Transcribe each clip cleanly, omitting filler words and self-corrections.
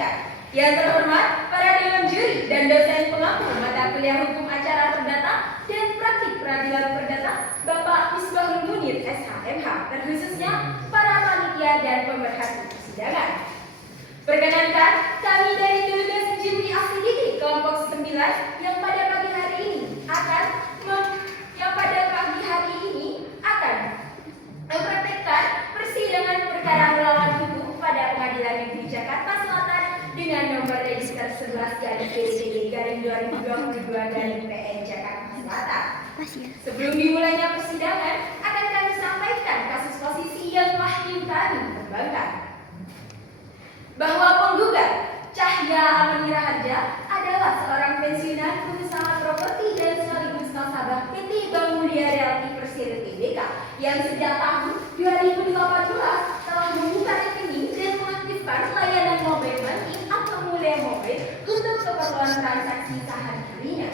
disampaikan. Yang terhormat para dewan juri dan dosen pengampu mata kuliah hukum acara perdata dan praktik peradilan perdata, Bapak Misbahul Munir SHMH, terkhususnya para panitia dan pemerhati persidangan. Perkenankan, kami dari Tugas Juri Aksidiki kelompok 9 yang pada pagi hari ini akan mempraktikkan persidangan perkara melawan hukum pada Pengadilan Negeri Jakarta Selatan dengan nomor register 11-PDD-2022 Jakarta Selatan. Sebelum dimulainya persidangan, akan kami sampaikan kasus posisi yang telah kami kembangkan. Bahwa penggugat Cahya Amani Raharja adalah seorang pensiunan pengusaha properti dan sekaligus nasabah PT Bank Mulia Realty Persero Tbk yang sejak tahun 2018 telah membuka rekening dan mengaktifkan layanan mobile banking atau Mulia Mobile untuk keperluan transaksi sehari-harinya.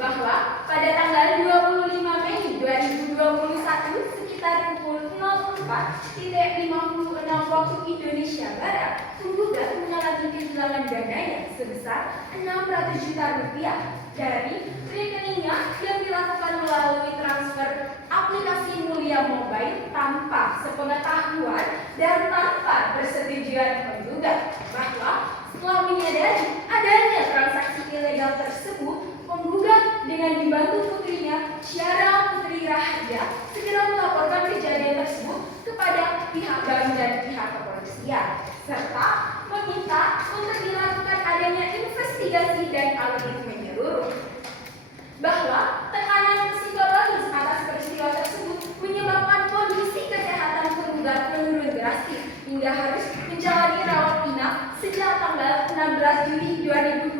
Bahwa pada tanggal 25 Mei 2021 sekitar pukul 04.56 waktu Indonesia Barat, penggugat mengalami kehilangan dananya sebesar 600 juta rupiah dari rekeningnya yang dilakukan melalui transfer aplikasi Mulia Mobile tanpa sepengetahuan dan tanpa persetujuan penggugat. Bahwa setelah menyadari adanya transaksi ilegal tersebut, penggugat dengan dibantu putrinya Syara Putri Raharja segera melaporkan kejadian tersebut kepada pihak bank dan pihak kepolisian serta meminta untuk dilakukan adanya investigasi dan audit menyeluruh. Bahwa tekanan psikologis atas peristiwa tersebut menyebabkan kondisi kesehatan penggugat menurun drastis hingga harus menjalani rawat inap sejak tanggal 16 Juli 2021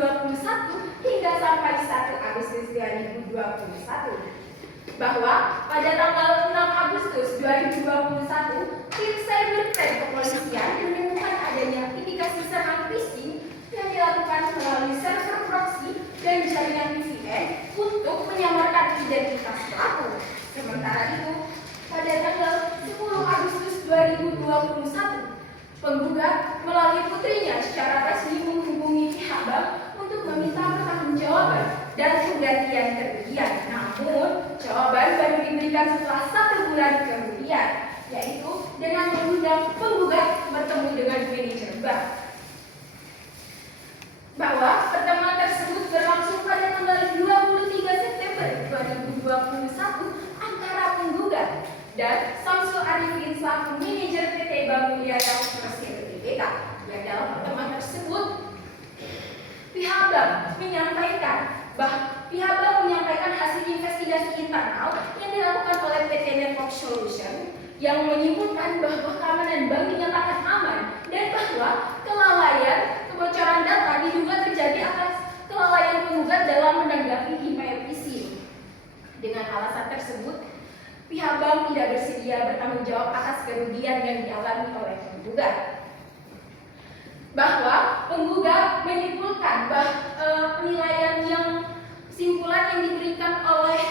hingga sampai 1 Agustus 2021. Bahwa pada tanggal 6 Agustus 2021, tim cybercrime kepolisian menemukan adanya indikasi serangan phishing yang dilakukan melalui server proxy dan jaringan VPN untuk menyamarkan identitas pelaku. Sementara itu, pada tanggal 10 Agustus 2021, penggugat melalui putrinya secara resmi menghubungi pihak bank untuk meminta pertanggungjawaban dan penggantian kerugian. Namun, jawaban baru diberikan setelah 1 bulan kemudian, yaitu dengan mengundang penggugat bertemu dengan manajer bank. Bahwa pertemuan tersebut berlangsung pada tanggal 23 September 2021 antara penggugat dan Samsul Arifin selaku manajer PT Bank Mulia Realty Persero Tbk. Yang dalam pertemuan tersebut pihak bank menyampaikan hasil investigasi internal yang dilakukan oleh PT Network Solution yang menyimpulkan bahwa keamanan bank dinyatakan aman dan bahwa kebocoran data diduga terjadi atas kelalaian penggugat dalam menanggapi email phishing. Dengan alasan tersebut, pihak bank tidak bersedia bertanggung jawab atas kerugian yang dialami oleh penggugat. Bahwa penggugat menyimpulkan kesimpulan yang diberikan oleh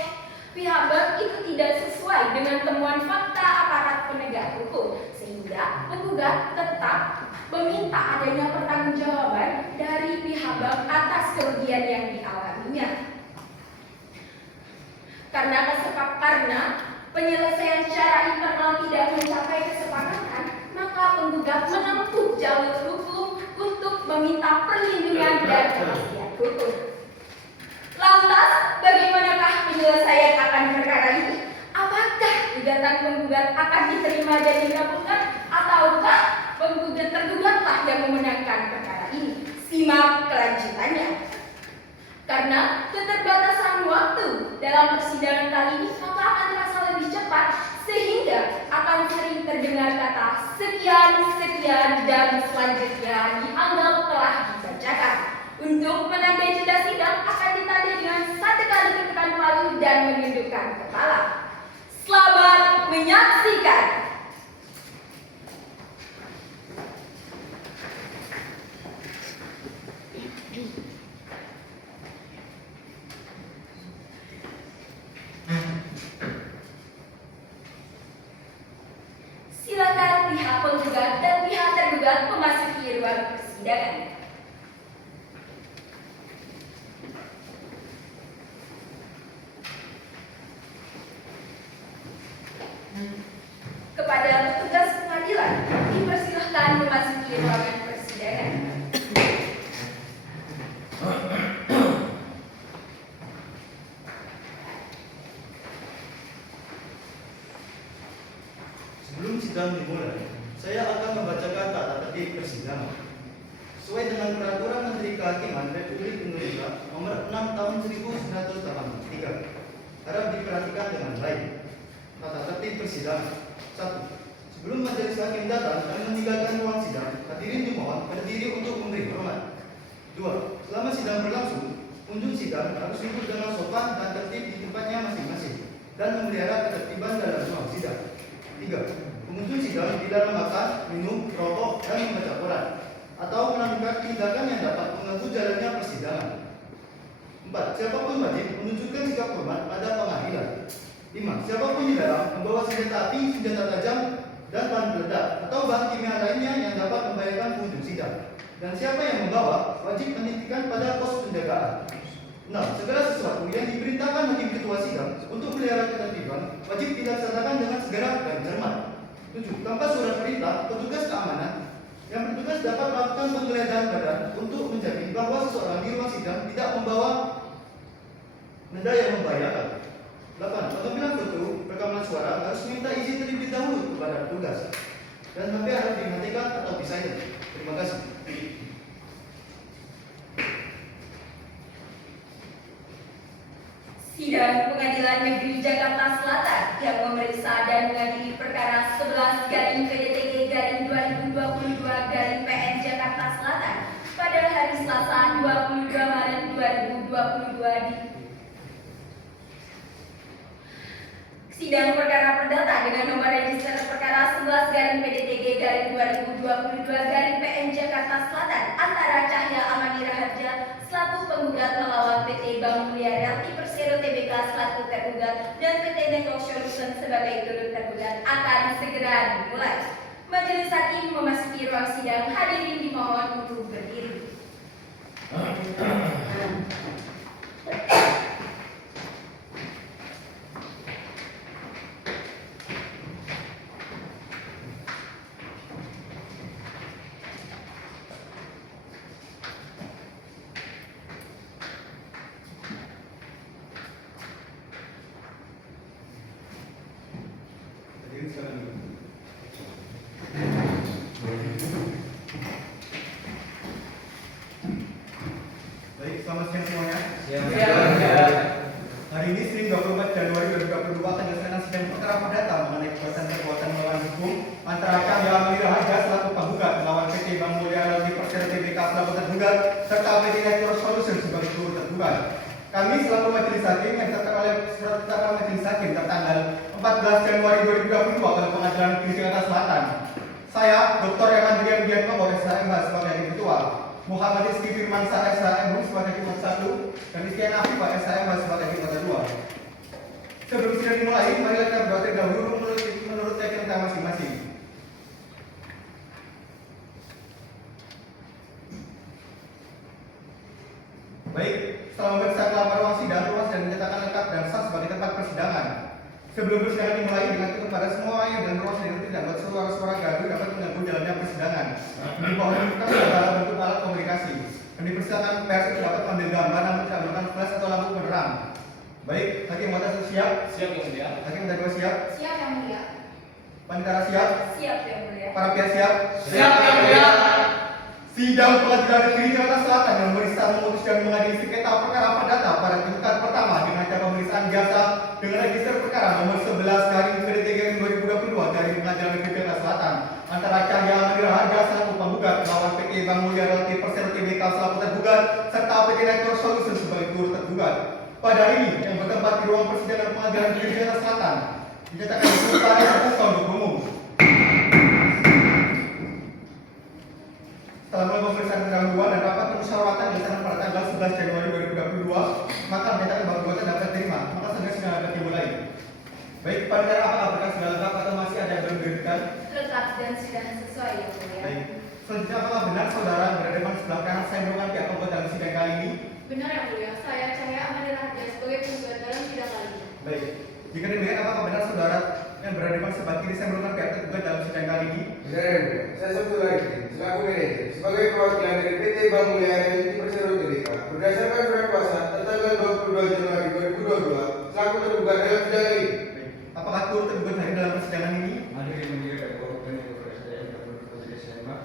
pihak bank itu tidak sesuai dengan temuan fakta aparat penegak hukum, sehingga penggugat tetap meminta adanya pertanggungjawaban dari pihak bank atas kerugian yang dialaminya. Karena penyelesaian secara internal tidak mencapai kesepakatan, maka penggugat menempuh jalur hukum untuk meminta perlindungan dan kepastian hukum. Lantas, bagaimanakah penyelesaian akan perkara ini? Apakah gugatan penggugat akan diterima dan dikabulkan, ataukah tergugatlah yang memenangkan perkara ini? Simak kelanjutannya. Karena keterbatasan waktu dalam persidangan kali ini, maka akan terasa lebih cepat sehingga akan sering terdengar kata sekian, dan selanjutnya dianggap telah dibacakan. Untuk menandai jeda sidang akan ditandai dengan 1 kali ketukan palu dan menundukkan kepala. Selamat menyaksikan. Silakan pihak penggugat dan pihak tergugat memasuki ruang persidangan. Kehakiman Republik Indonesia Nomor 6 Tahun 1983 harap diperhatikan dengan baik. Tata tertib persidangan. 1. Sebelum majelis hakim datang dan meninggalkan ruang sidang, hadirin dimohon berdiri untuk memberi hormat. 2. Selama sidang berlangsung, pengunjung sidang harus duduk dengan sopan dan tertib di tempatnya masing-masing dan memelihara ketertiban dalam ruang sidang. 3. Pengunjung sidang dilarang makan, minum, merokok, dan membaca koran atau melakukan tindakan yang dapat mengganggu jalannya persidangan. 4. Siapapun wajib menunjukkan sikap hormat pada pengadilan. 5. Siapapun di dalam membawa senjata api, senjata tajam, dan bahan peledak atau bahan kimia lainnya yang dapat membahayakan pengunjung sidang. Dan siapa yang membawa wajib menitipkan pada pos penjagaan. 6. Segala sesuatu yang diperintahkan hakim ketua sidang untuk melihara ketertiban wajib dilaksanakan dengan segera dan cermat. 7. Tanpa surat perintah, petugas keamanan yang bertugas dapat melakukan penggeledahan badan untuk menjamin bahwa seseorang di ruang sidang tidak membawa benda yang membahayakan. 8. Pengambilan foto rekaman suara harus minta izin terlebih dahulu kepada petugas dan HP harus dimatikan atau di-silent. Terima kasih. Sidang Pengadilan Negeri Jakarta Selatan yang memeriksa dan mengadili perkara 11/PDTG/2022/PN Jakarta Selatan pada hari Selasa 22 Maret 2022 di Sidang perkara perdata dengan nomor register perkara 11/PDTG/2022/PN Jakarta Selatan antara Cahya Amani Raharja selaku penggugat melawan PT Bank Mulia Realty Persero Tbk selaku tergugat dan PT Network Solution sebagai turut tergugat akan segera dimulai. Majelis hakim memasuki ruang sidang, hadirin dimohon untuk berdiri. Baik, selamat siang semuanya. Hari ini Senin 24 Januari 2022 akan dilaksanakan sidang perkara perdata mengenai perbuatan melawan hukum antara Cahya Amani Raharja selaku penggugat melawan PT Bank Mulia Realty Persero Tbk selaku tergugat serta PT Network Solution sebagai turut tergugat. Kami selaku majelis hakim yang ditetapkan oleh surat ketetapan majelis hakim tertanggal 14 Januari 2022 oleh Pengadilan Negeri Jakarta Selatan. Saya, Dr. Emandrian Dianto, SHMH sebagai hakim ketua, Muhammad Rizky Firmansyah SHMH sebagai hakim 1, dan Istian Afifah SHMH sebagai hakim 2. Sebelum sidang dimulai, mari kita berdoa dahulu menurut teken kita masing-masing. Baik, setelah memeriksa kelapa ruang sidang, ruang sidang dinyatakan lengkap dan sah sebagai tempat persidangan. Sebelum persidangan dimulai, diingatkan kepada semua yang dalam ruang sidang tidak membuat suara-suara gaduh dapat mengganggu jalannya persidangan. Diperbolehkan dalam bentuk alat komunikasi. Dan dipersilakan pers itu dapat mengambil gambar namun tidak menggunakan flash atau lampu penerang. Baik, hakim yang satu siap? Siap yang mulia. Hakim yang kedua siap? Siap yang mulia. Panitera siap? Siap yang mulia. Para pihak siap? Siap yang mulia. Sidang Pengadilan Negeri Jakarta Selatan yang memeriksa, memutus dan mengadili sengketa perkara perdata pada tingkat pertama dengan cara pemeriksaan biasa dengan register perkara nomor 11/PDTG/2022 dari Pengadilan Negeri Jakarta Selatan antara Cahya Amani Raharja selaku penggugat melawan PT Bank Mulia Realty Persero Tbk selaku tergugat serta PT Network Solution sebagai turut tergugat. Pada hari ini yang bertempat di ruang persidangan Pengadilan Negeri Jakarta Selatan dinyatakan dibuka dan terbuka untuk umum. Setelah melalui pemeriksaan pendahuluan dan rapat permusyawaratan dilaksanakan pada tanggal 11 Januari 2022, maka menyatakan bahwa gugatan dapat diterima. Maka sidang dapat dimulai. Baik, pada apakah berkas sudah lengkap atau masih ada yang belum diberikan? Lengkap dan sudah sesuai ya mulia. Baik. Selanjutnya apakah benar saudara berada di sebelah kanan saya merupakan pihak penggugat dalam sidang kali ini? Benar yang mulia. Saya Cahya Amani Raharja sebagai penggugat dalam sidang kali ini. Baik. Jika demikian apakah benar saudara yang berada di sebelah kiri saya merupakan pihak tergugat dalam sidang kali ini? Benar yang mulia. Saya Sabtu lagi selaku manajer sebagai perwakilan dari PT Bank Mulia Realty Persero Tbk berdasarkan surat kuasa tertanggal 22 Januari 2022 selaku tergugat dalam sidang ini. Apakah turut tergugat hadir dalam persidangan ini? Hadir yang mulia dan korban yang bersediaan dan berkepentingan SMA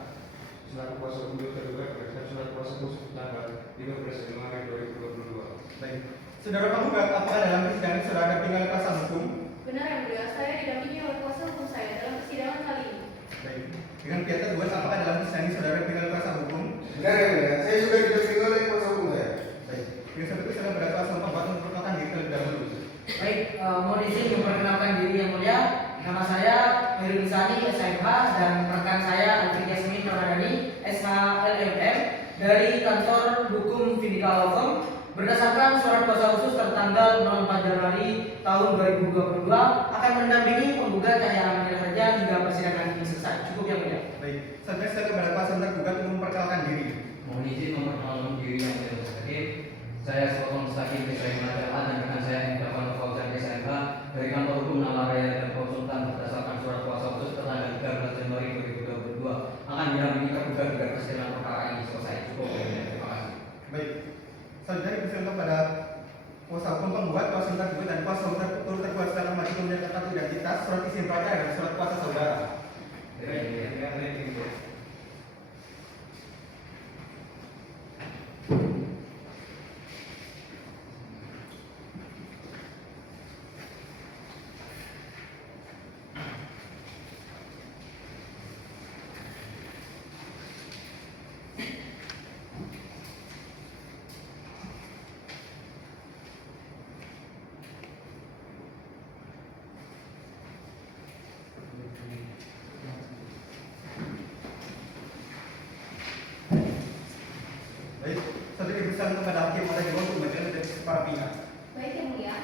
selaku kuasa hukum tergugat berdasarkan surat kuasa khusus tanggal 13 Januari 2022. Baik. Saudara penggugat, apakah dalam persidangan saudara tinggal kuasa hukum? Benar yang mulia, saya didampingi oleh kuasa hukum saya dalam persidangan kali ini. Baik. Dengan pihak kedua, apakah dalam persidangan saudara tinggal kuasa hukum? Benar yang mulia, saya juga didampingi oleh kuasa hukum saya. Baik. Dengan sebab itu saudara berkuasa hukum untuk memperkenalkan diri terlebih dahulu. Baik, mohon izin memperkenalkan diri yang mulia. Nama saya Heru Nisani, SMH, dan rekan saya Alfie Yasmin Ramadhani, SHLMM, dari kantor hukum Vindika Law Firm. Berdasarkan surat kuasa khusus tertanggal 04 Januari tahun 2022 akan mendampingi penggugat Cahya Amelia Harja hingga persidangan ini selesai. Cukup yang mulia. Baik. Selanjutnya saudara berkuasa tergugat untuk memperkenalkan diri. Mohon izin memperkenalkan diri yang mulia Hakim. Saya Sultan Mustaqim Ibrahim Najah dan rekan saya Indra Fauzan SMH dari kantor hukum Nalaraya dan Konsultan berdasarkan surat kuasa khusus tertanggal 13 Januari 2022 akan didampingi tergugat hingga persidangan perkara ini selesai. Cukup yang mulia. Terima kasih. Baik. Selanjutnya dipersilakan kepada kuasa hukum penggugat, kuasa hukum tergugat, dan kuasa hukum tergugat setelah maju menyatakan kartu identitas, surat izin pacar, dan surat kuasa saudara. Baik, selanjutnya dipersilakan kepada hakim pada jiwa untuk menjelaskan dari para pihak. Baik yang mulia,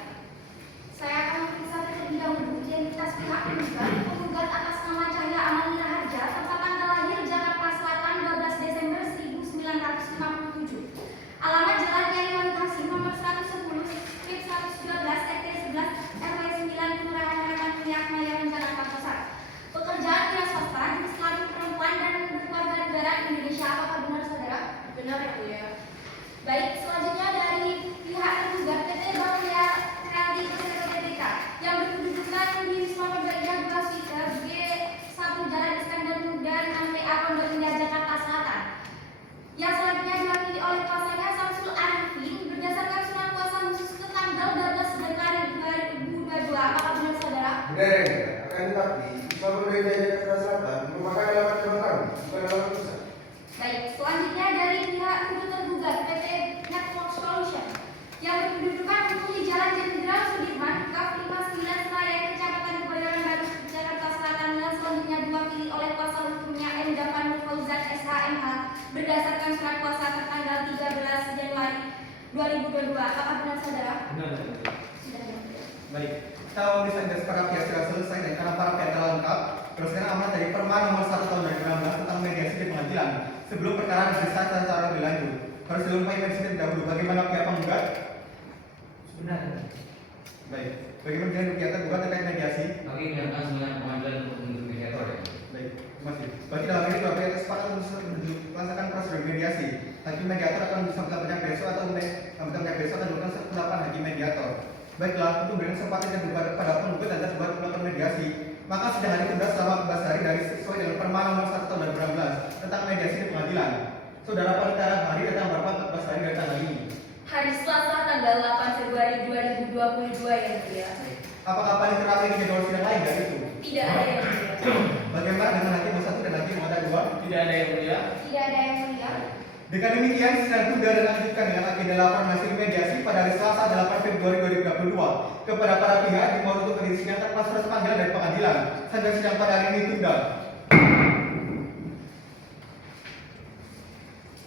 saya akan memeriksa terlebih dahulu identitas pihak penggugat atas nama Cahya Amelia Harja serta tanggal lahir Jakarta Selatan 12 Desember 1957. Alamat Jalan Kiai Walid Hasim nomor 110 strip 112 RT 11 RW 9 Kelurahan Harapan Minyak Mayangan Jakarta Pusat. Pekerjaan wira swasta, jenis kelamin perempuan dan berkeluarga negara Indonesia. Apakah benar saudara? Benar ya mulia. Baik, selanjutnya dari pihak tergugat PT Bank Realty Persero Tbk yang berkedudukan di Wisma Merdeka 2 Suite G1 Jalan Iskandar Muda 6PA Pondok Indah Jakarta Selatan. Yang selanjutnya diwakili oleh kuasanya Samsul Arifin berdasarkan surat kuasa khusus tanggal 12 Januari 2022. Apakah benar saudara? Benar yang mulia, akan tetapi Wisma Merdeka Jakarta Selatan merupakan alamat rumah kami, bukan alamat pusat. Baik, selanjutnya dari pihak kudu tergugat PT Network Solution yang berkedudukan di Jalan Jenderal Sudirman, Kap 59 Senayan, Kecamatan Kebayoran Baru, Jakarta Selatan, dan selanjutnya diwakili oleh kuasa hukumnya M. Javan Fauzan SHMH berdasarkan surat kuasa tertanggal 13 Januari 2022. Apakah benar saudara? Benar. Sudah benar. Baik, setelah pemeriksaan dari para pihak sudah selesai dan karena para pihak telah lengkap, berdasarkan amanat dari Perma nomor 1 tahun 2016 tentang mediasi di pengadilan, sebelum perkara diperiksa secara lebih lanjut, harus dilengkapi mediasi terlebih dahulu. Bagaimana pihak penggugat? Sebenarnya. Baik, bagaimana dengan pihak tergugat terkait mediasi? Kami menyatakan semuanya pengadilan untuk menunjuk mediator ya. Baik, terima kasih. Bagi dalam ini dua pihak sepakat untuk melaksanakan prosedur mediasi. Hakim mediator akan disampaikan besok atau disampaikan besok akan dilakukan penetapan hakim mediator. Baiklah, untuk memberikan kesempatan yang kepada penggugat dan tergugat melakukan mediasi, maka sidang hari ditunda selama 14 hari dari sesuai dengan Perma nomor 1 tahun 2016 tentang mediasi di pengadilan. Saudara penetapan hari datang berapa 14 hari dari tanggal ini? Hari Selasa tanggal 8 Februari 2022 yang mulia. Apakah paling terakhir di jadwal sidang lain dari itu? Tidak ada yang mulia. Bagaimana dengan hakim 1 dan hakim 2? Tidak ada yang mulia. Tidak ada yang mulia. Dengan demikian, sidang tunda dilanjutkan dengan agenda laporan hasil mediasi pada hari Selasa 8 Februari 2022 kepada para pihak dimohon untuk berdiskusi tanpa surat panggilan dari pengadilan. Sampai sidang pada hari ini tunda.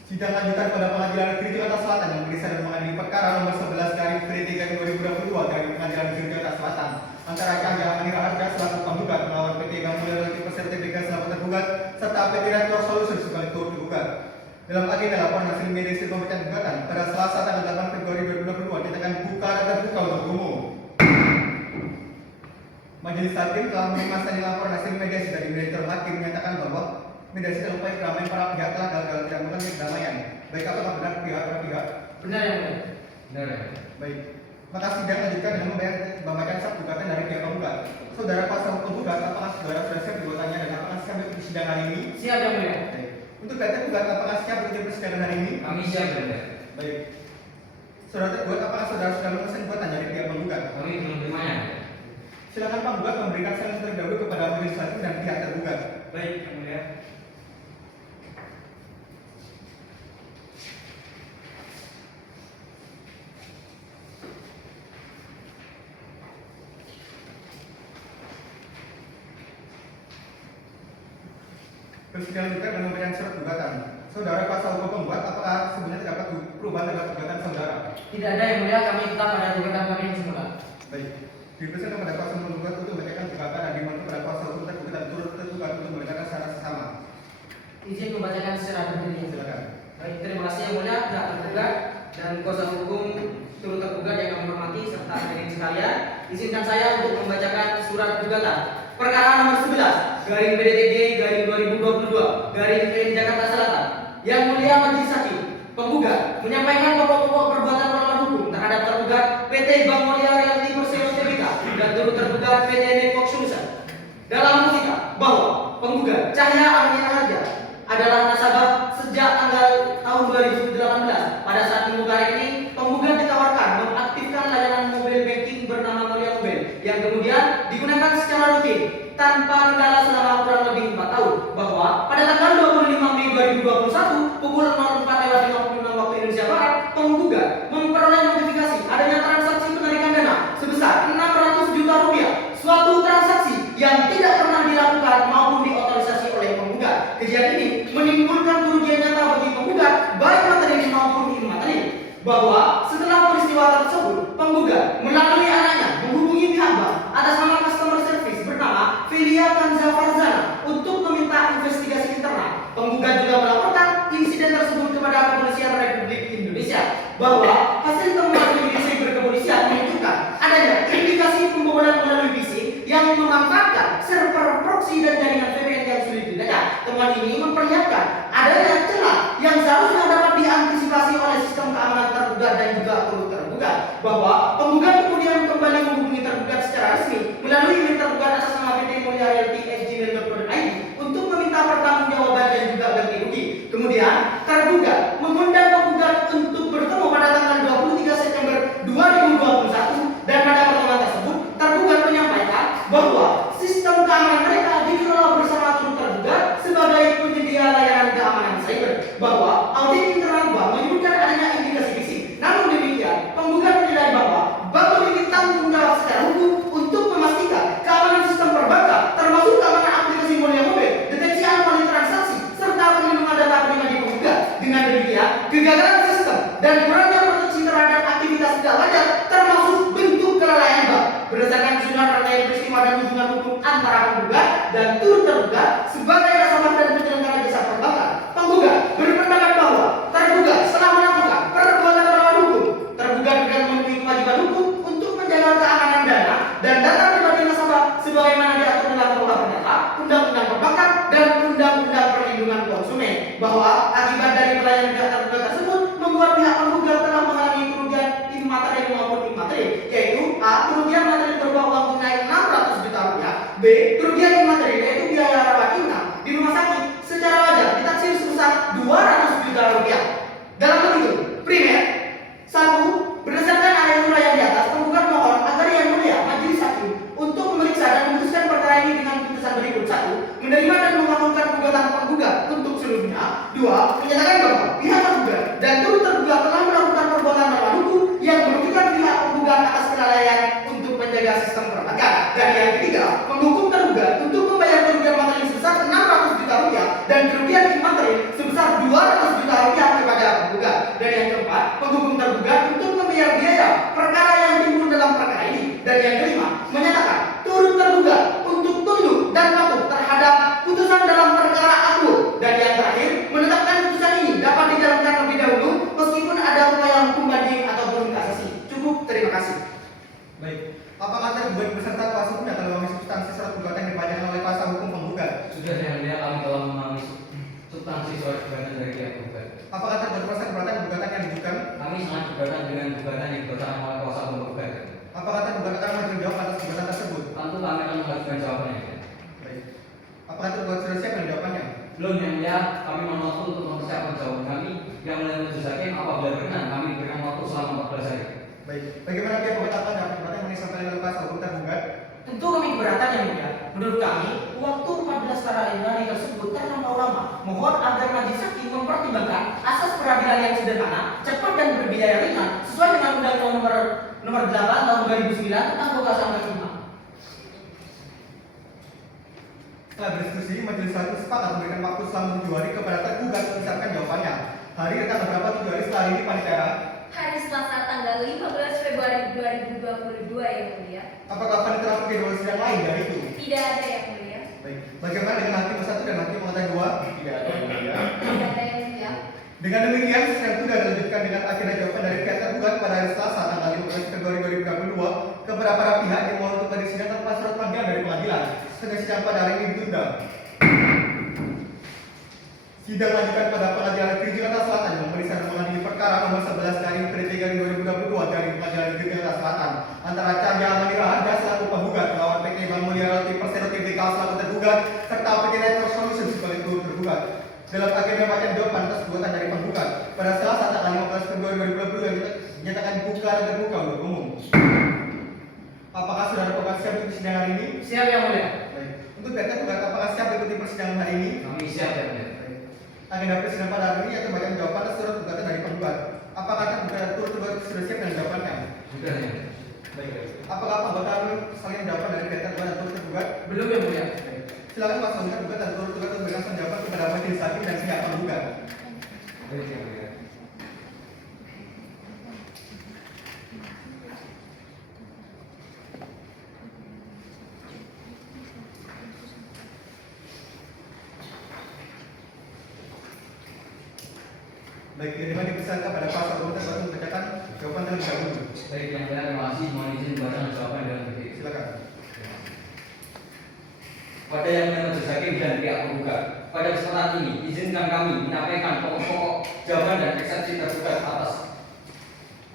Sidang lanjutan pada pengadilan negeri Jakarta Selatan yang berisa dan mengadili perkara nomor 11 dari Fredi 2022 dari pengadilan negeri Jakarta Selatan antara Cahya Amelia Harja selaku penggugat melawan PT Bank Realty Persero Tbk selaku tergugat serta PT Network Solution sebagai turut tergugat. Dalam agenda laporan hasil mediasi pembacaan gugatan pada Selasa tanggal 8 Februari 2022 dinyatakan buka dan terbuka untuk umum. Majelis hakim telah menerima laporan hasil mediasi dari mediator hakim menyatakan bahwa mediasi terlepas keramaian para pihak telah gagal tidak melakukan kedamaian. Baik, apakah benar para pihak? Benar yang mulia. Benar ya. Baik. Maka sidang lanjutkan dengan membacakan sab gugatan dari pihak penggugat. Saudara kuasa hukum penggugat, apakah saudara sudah siap gugatannya dan apakah siap untuk sidang hari ini? Siap yang mulia. Baik. Untuk data penggugat, apakah siap untuk persidangan hari ini? Kami siap benar. Baik. Saudara tergugat, apakah saudara sudah memesan gugatan dari pihak penggugat? Kami belum terimanya. Silakan penggugat memberikan saksi terdahulu kepada majelis hakim dan pihak tergugat. Baik, Yang Mulia. Persidangan juga dengan memberikan surat gugatan. Saudara kuasa hukum penggugat, apakah sebenarnya terdapat perubahan terhadap gugatan saudara? Tidak ada Yang Mulia, kami tetap pada gugatan kami yang semula. Baik. Dipersilakan kepada kuasa hukum penggugat untuk membacakan gugatan dan dimohon kepada kuasa hukum tergugat dan turut tergugat untuk membacakan secara sesama. Izin membacakan secara berdiri. Silakan. Baik, terima kasih Yang Mulia, pihak tergugat dan kuasa hukum turut tergugat yang kami hormati serta hadirin sekalian. Izinkan saya untuk membacakan surat gugatan. Perkara nomor 11 garing PDTG garing 2022 garing PN Jakarta Selatan. Yang Mulia Majelis Hakim, penggugat menyampaikan pokok-pokok perbuatan melawan hukum terhadap tergugat PT Bank Mulia Realty Persero Tbk dan turut tergugat PT Network Solution. Dalam musika bahwa penggugat Cahya Amelia Harja adalah nasabah sejak tanggal tahun 2018. Pada saat membuka rekening, penggugat ditawarkan mengaktifkan layanan mobile banking bernama Mulia Mobile yang kemudian digunakan secara rutin tanpa kendala selama kurang lebih 4 tahun. Bahwa pada tanggal 25 Mei 2021 pukul 04.56 waktu Indonesia Barat, penggugat memperoleh notifikasi adanya transaksi penarikan dana sebesar 600 juta rupiah, suatu transaksi yang tidak pernah dilakukan maupun diotorisasi oleh penggugat. Kejadian ini menimbulkan kerugian nyata bagi penggugat baik materi maupun imaterial. Bahwa setelah peristiwa tersebut, penggugat melalui anaknya menghubungi pihak bank atas nama customer service bernama Velia Kanza Farzana untuk meminta investigasi internal. Penggugat juga melaporkan insiden tersebut kepada Kepolisian Republik Indonesia. Bahwa hasil temuan penyidik cyber kepolisian menunjukkan adanya indikasi pembobolan melalui PC yang memanfaatkan server proxy dan jaringan VPN yang sulit dilacak. Temuan ini memperlihatkan adanya celah yang seharusnya dapat diantisipasi oleh sistem keamanan tergugat dan juga turut tergugat. Bahwa penggugat kemudian kembali menghubungi tergugat secara resmi melalui email tergugat atas nama PT Mulia Realty @gmail.id untuk meminta pertanggungjawaban dan juga ganti rugi. Kemudian tergugat mengundang penggugat untuk bertemu pada tanggal 23 September 2021 dan pada pertemuan tersebut tergugat menyampaikan bahwa sistem keamanan mereka dikelola bersama turut tergugat sebagai penyedia layanan keamanan cyber. Bahwa audit internal bank menyebutkan adanya indikasi fisik. Namun demikian, penggugat menilai bahwa bank memiliki tanggung jawab secara hukum untuk memastikan keamanan sistem perbankan, termasuk keamanan aplikasi Mulia Mobile, deteksi anomali transaksi, serta perlindungan data pribadi penggugat. Dengan demikian, kegagalan sistem dan kurangnya proteksi terhadap aktivitas tidak wajar termasuk bentuk kelalaian bank. Berdasarkan susunan rangkaian peristiwa dan hubungan hukum antara penggugat dan turut tergugat sebagai nasabah dan penyelenggara jasa perbankan, penggugat berpendapat bahwa tergugat setelah melakukan perbuatan melawan hukum, tergugat dengan memenuhi kewajiban hukum untuk menjaga keamanan dana dan data pribadi nasabah sebagaimana diatur dalam KUHP Perdata, Undang-Undang Perbankan dan Undang-Undang Perlindungan Konsumen. Bahwa akibat dari pelayanan pihak tergugat tersebut membuat pihak penggugat telah mengalami kerugian imaterial maupun imaterial, yaitu A. Kerugian material berupa uang tunai 600 juta rupiah, B. Kerugian imaterial yaitu biaya rawat inap di rumah sakit secara wajar ditaksir sebesar 200 juta rupiah. Dalam bentuk primer, 1. Berdasarkan ayat yang di atas, penggugat mohon agar Yang Mulia Majelis Hakim untuk memeriksa dan memutuskan perkara ini dengan putusan berikut: 1. Menerima dan mengabulkan gugatan penggugat untuk seluruhnya. 2. Menyatakan bahwa pihak tergugat dan turut tergugat telah melakukan perbuatan melawan hukum yang merugikan pihak penggugat atas kelalaian untuk menjaga sistem perbankan. Dan yang ketiga, menghukum tergugat untuk membayar kerugian materi sebesar 600 juta rupiah dan kerugian imaterial sebesar 200 juta rupiah kepada penggugat. Dan yang keempat, menghukum tergugat untuk membayar biaya perkara yang timbul dalam perkara ini. Dan yang kelima, menyatakan turut tergugat untuk tunduk dan patuh terhadap putusan dalam perkara aku. Dan yang terakhir, menetapkan putusan ini dapat dijalankan lebih dahulu meskipun ada upaya hukum banding ataupun kasasi. Cukup, terima kasih. Baik. Apakah tergugat beserta kuasa hukum yang telah memahami substansi surat gugatan yang dibacakan oleh kuasa hukum penggugat? Sudah Yang Mulia, kami telah memahami substansi surat gugatan dari pihak penggugat. Apakah tergugat merasa keberatan gugatan yang diajukan? Kami sangat keberatan dengan gugatan yang dibacakan oleh kuasa hukum penggugat. Apakah tergugat akan menjawab atas gugatan tersebut? Tentu kami akan mengajukan jawabannya. Baik. Apakah tergugat sudah siap dengan jawabannya? Belum Yang Mulia, kami mohon waktu untuk mempersiapkan jawaban kami. Yang Mulia Majelis Hakim, apabila berkenan Baik. Bagaimana pihak pengungkapan dan penempatan yang sampai lalu pasal tergugat? Tentu kami keberatan yang mulia. Menurut kami, waktu 14 hari tersebut terlampau lama. Mohon agar majelis hakim mempertimbangkan asas peradilan yang sederhana, cepat dan berbiaya ringan sesuai dengan Undang-Undang Nomor 8 Tahun 2009 tentang kekuasaan kehakiman. Setelah berdiskusi, majelis hakim sepakat memberikan waktu selama 7 hari kepada tergugat menyiapkan jawabannya. Hari rekan berapa 7 hari setelah ini panitia? Hari Selasa tanggal 15 Februari 2022 yang mulia. Apakah panitia mengambil sidang lain dari itu? Tidak ada yang mulia. Baik. Bagaimana dengan hakim 1 dan hakim pengetahuan 2? Tidak ada yang mulia. Tidak ada yang mulia. Dengan demikian, sidang sudah dilanjutkan dengan agenda jawaban dari pihak tergugat pada hari Selasa tanggal 15 Februari 2022 kepada para pihak yang mohon untuk beri sidang tanpa surat panggilan dari pengadilan. Sehingga sidang pada hari ini ditunda. Sidang lanjutan pada Pengadilan Negeri Jakarta Selatan yang memeriksa dan mengadili perkara nomor 11 dari PT 2022 dari Pengadilan Negeri Jakarta Selatan antara Cahya Manira Anda selaku penggugat melawan PT Bank Mulia Realty Persero Tbk selaku tergugat serta PT Network Solutions sebagai turut tergugat. Dalam agenda bacaan jawaban atas gugatan dari penggugat pada Selasa tanggal 15 Februari 2022 yang dinyatakan buka dan terbuka untuk umum. Apakah saudara penggugat siap untuk persidangan hari ini? Siap yang mulia. Baik. Untuk pihak tergugat apakah siap mengikuti persidangan hari ini? Kami siap ya mulia. Agenda persidangan pada hari ini yaitu bacaan jawaban atas surat gugatan dari penggugat. Apakah tergugat turut tergugat sudah siap dengan jawabannya? Sudah ya. Baik. Apakah anggota sekalian jawaban dari pihak tergugat dan turut tergugat? Belum yang mulia. Baik. Silakan Pak Saudara tergugat dan turut tergugat untuk memberikan jawaban kepada majelis hakim dan pihak penggugat. Baik ya mulia. Baik, terima dipersilakan pada Pak Saudara tergugat untuk membacakan jawaban terlebih dahulu. Baik yang mulia, terima kasih. Mohon izin bacaan jawaban dengan detik. Silakan. Pada yang majelis hakim dan pihak penggugat, pada kesempatan ini izinkan kami menyampaikan pokok-pokok jawaban dan eksepsi tergugat atas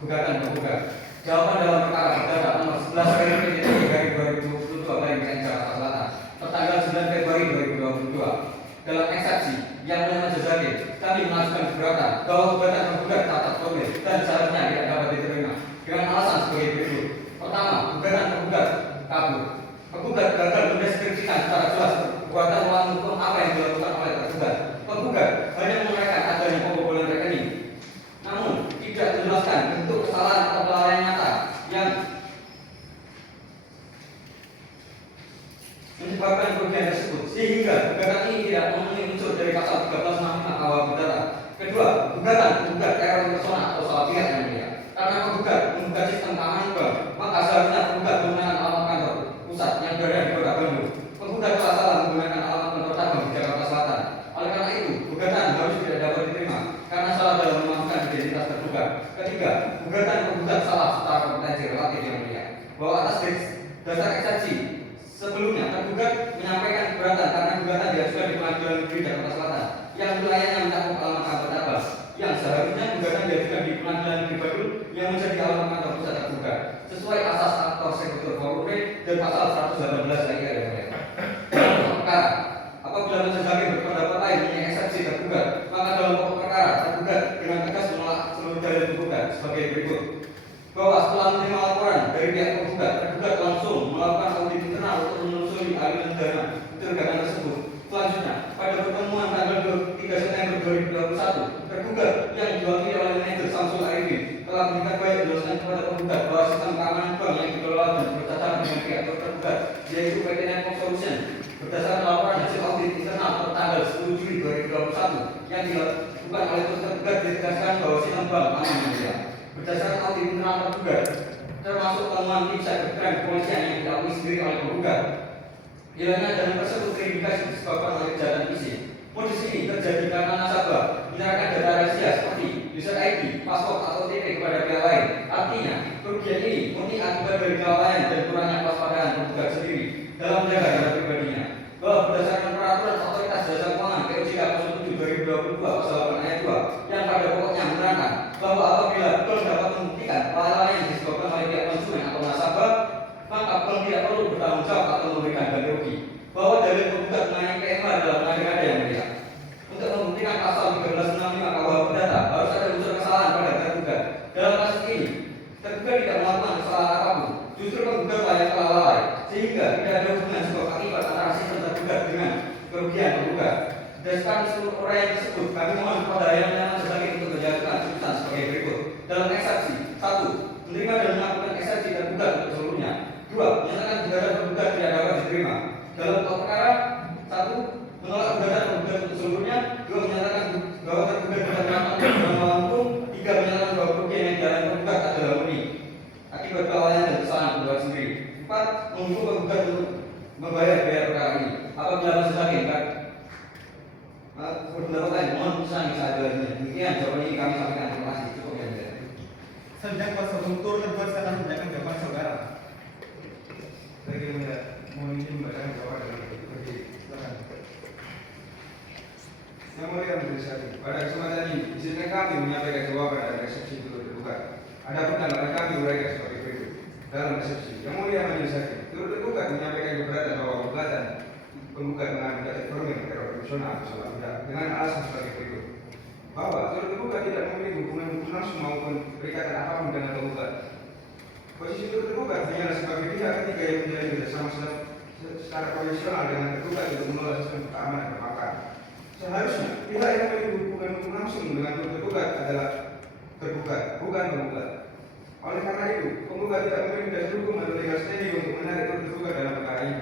gugatan penggugat. Jawaban dalam perkara perdata nomor 11 dari 2022 dari Jakarta Selatan tertanggal 9 Februari 2022. Dalam eksepsi yang mulia majelis hakim, kami mengajukan keberatan bahwa gugatan penggugat cacat formil dan seharusnya tidak dapat diterima dengan alasan sebagai berikut. Pertama, gugatan penggugat kabur. Penggugat gagal mendeskripsikan secara jelas perbuatan melawan hukum apa yang dilakukan oleh tergugat. Penggugat hanya menguraikan adanya pembobolan rekening, namun tidak dijelaskan bentuk kesalahan atau kelalaian nyata yang menyebabkan kerugian tersebut, sehingga gugatan ini tidak memenuhi unsur dari pasal 1365 KUH Perdata. Kedua, gugatan penggugat error personal atau salah pihak yang mulia. Karena penggugat menggugat sistem keamanan bank, maka seharusnya penggugat menggunakan alamat kantor pusat yang berada di Kota Bandung. Penggugat telah salah menggunakan alamat kantor cabang di Jakarta Selatan. Oleh karena itu, gugatan harus tidak dapat diterima karena salah dalam memasukkan identitas tergugat. Ketiga, gugatan penggugat salah secara kompetensi relatif yang mulia. Bahwa atas dasar eksepsi sebelumnya tergugat menyampaikan keberatan karena gugatan diajukan di Pengadilan Negeri Jakarta Selatan yang wilayahnya mencakup alamat kantor cabang, yang seharusnya gugatan diajukan di Pengadilan Negeri Bandung yang menjadi alamat kantor pusat tergugat sesuai asas aktor sekutor korupsi dan pasal 118 lagi ada yang dalam pokok perkara. Apabila majelis hakim berpendapat lain mengenai eksepsi tergugat, maka dalam pokok perkara tergugat dengan tegas menolak seluruh dalil tergugat sebagai berikut. Bahwa setelah menerima laporan dari pihak tergugat, tergugat langsung melakukan audit internal untuk menelusuri aliran dana mencurigakan tersebut. Selanjutnya, pada pertemuan tanggal 3 September 2021, tergugat yang diwakili oleh manajer Samsul Arifin telah memberikan banyak penjelasan kepada penggugat bahwa sistem keamanan bank yang dikelola dan berdasarkan dengan pihak tergugat, yaitu PT Network Solutions, berdasarkan laporan hasil audit internal tertanggal 10 Juli 2021 yang dilakukan oleh tergugat ditegaskan bahwa sistem bank aman dan jaya. Berdasarkan audit internal tergugat, termasuk temuan tim cybercrime kepolisian yang diakui sendiri oleh penggugat, hilangnya dana tersebut terindikasi disebabkan oleh kejahatan phishing. Modus ini terjadi karena nasabah menyerahkan data rahasia seperti user ID, paspor atau OTP kepada pihak lain. Artinya, kerugian ini murni akibat dari kelalaian dan kurangnya kewaspadaan penggugat sendiri dalam menjaga data pribadinya. Bahwa berdasarkan peraturan Otoritas Jasa Keuangan POJK 07 2022 pasal 8 ayat 2 yang pada pokoknya menerangkan bahwa apabila bank dapat membuktikan kelalaian yang disebabkan oleh pihak konsumen atau nasabah, maka bank tidak perlu bertanggung jawab atau memberikan ganti rugi. Bahwa dalil penggugat mengenai PMH dalam ada yang mulia. Untuk membuktikan pasal 1365 KUH Perdata harus ada unsur kesalahan pada tergugat. Dalam kasus ini, tergugat tidak Selanjutnya kuasa hukum turut tergugat silakan membacakan jawaban saudara. Bagi mohon izin membacakan jawaban dengan berdiri. Silakan. Yang mulia majelis hakim, pada kesempatan ini izinkan kami menyampaikan jawaban dari resepsi turut tergugat. Adapun tanggapan kami uraikan sebagai berikut. Dalam resepsi, yang mulia majelis hakim, turut tergugat menyampaikan keberatan bahwa gugatan penggugat mengambil dasar formil teror profesional salah tidak dengan alasan sebagai berikut. Bahwa turut tergugat tidak memiliki hubungan hukum langsung maupun perikatan apapun dengan penggugat. Posisi turut tergugat hanyalah sebagai pihak ketiga yang menjalin kerjasama secara profesional dengan tergugat untuk mengelola sistem keamanan perbankan. Seharusnya pihak yang memiliki hubungan hukum langsung dengan turut tergugat adalah tergugat, bukan penggugat. Oleh karena itu, penggugat tidak memiliki dasar hukum atau legal standing untuk menarik turut tergugat dalam perkara ini.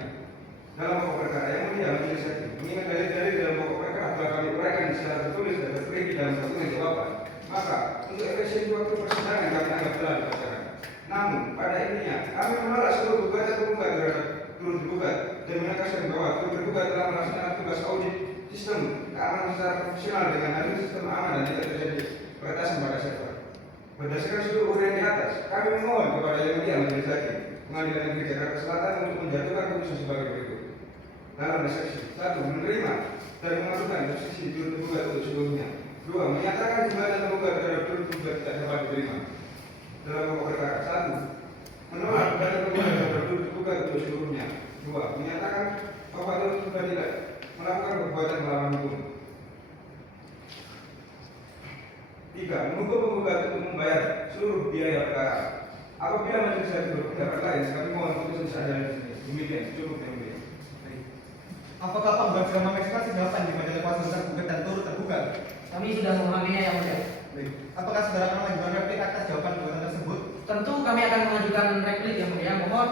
Dalam pokok perkara yang mulia majelis hakim, mengingat dalil-dalil dalam pokok perkara telah kami uraikan secara tertulis dan terperinci dalam dokumen jawaban. Maka untuk efisiensi waktu persidangan kami anggap telah dibacakan. Namun pada intinya kami menolak seluruh gugatan penggugat terhadap turut tergugat dan menegaskan bahwa turut tergugat telah melaksanakan tugas audit sistem keamanan secara profesional dengan adanya sistem aman dan tidak terjadi peretasan pada server. Berdasarkan seluruh uraian di atas, kami memohon kepada yang mulia majelis hakim Pengadilan Negeri Jakarta Selatan untuk menjatuhkan putusan sebagai berikut. Dalam resepsi, 1. Menerima dan mengajukan resepsi turut tergugat untuk seluruhnya. 2. Menyatakan jumlatan tergugat terhadap turut tergugat tidak dapat diterima. Dalam pokok perkara 1. Menolak jumlatan tergugat terhadap turut tergugat untuk seluruhnya. 2. Menyatakan bahwa turut tergugat tidak melakukan perbuatan melawan hukum. 3. Menghukum penggugat untuk membayar seluruh biaya perkara. Apabila majelis hakim berpendapat lain, kami mohon putusan seadanya di sini. Demikian, cukup yang mulia. Apakah penggugat sudah mengekspresi jawaban di majelis kuasa hukum tergugat dan turut tergugat? Kami sudah memahaminya yang mulia. Baik. Apakah saudara akan mengajukan replik atas jawaban gugatan tersebut? Tentu kami akan mengajukan replik yang mulia. Mohon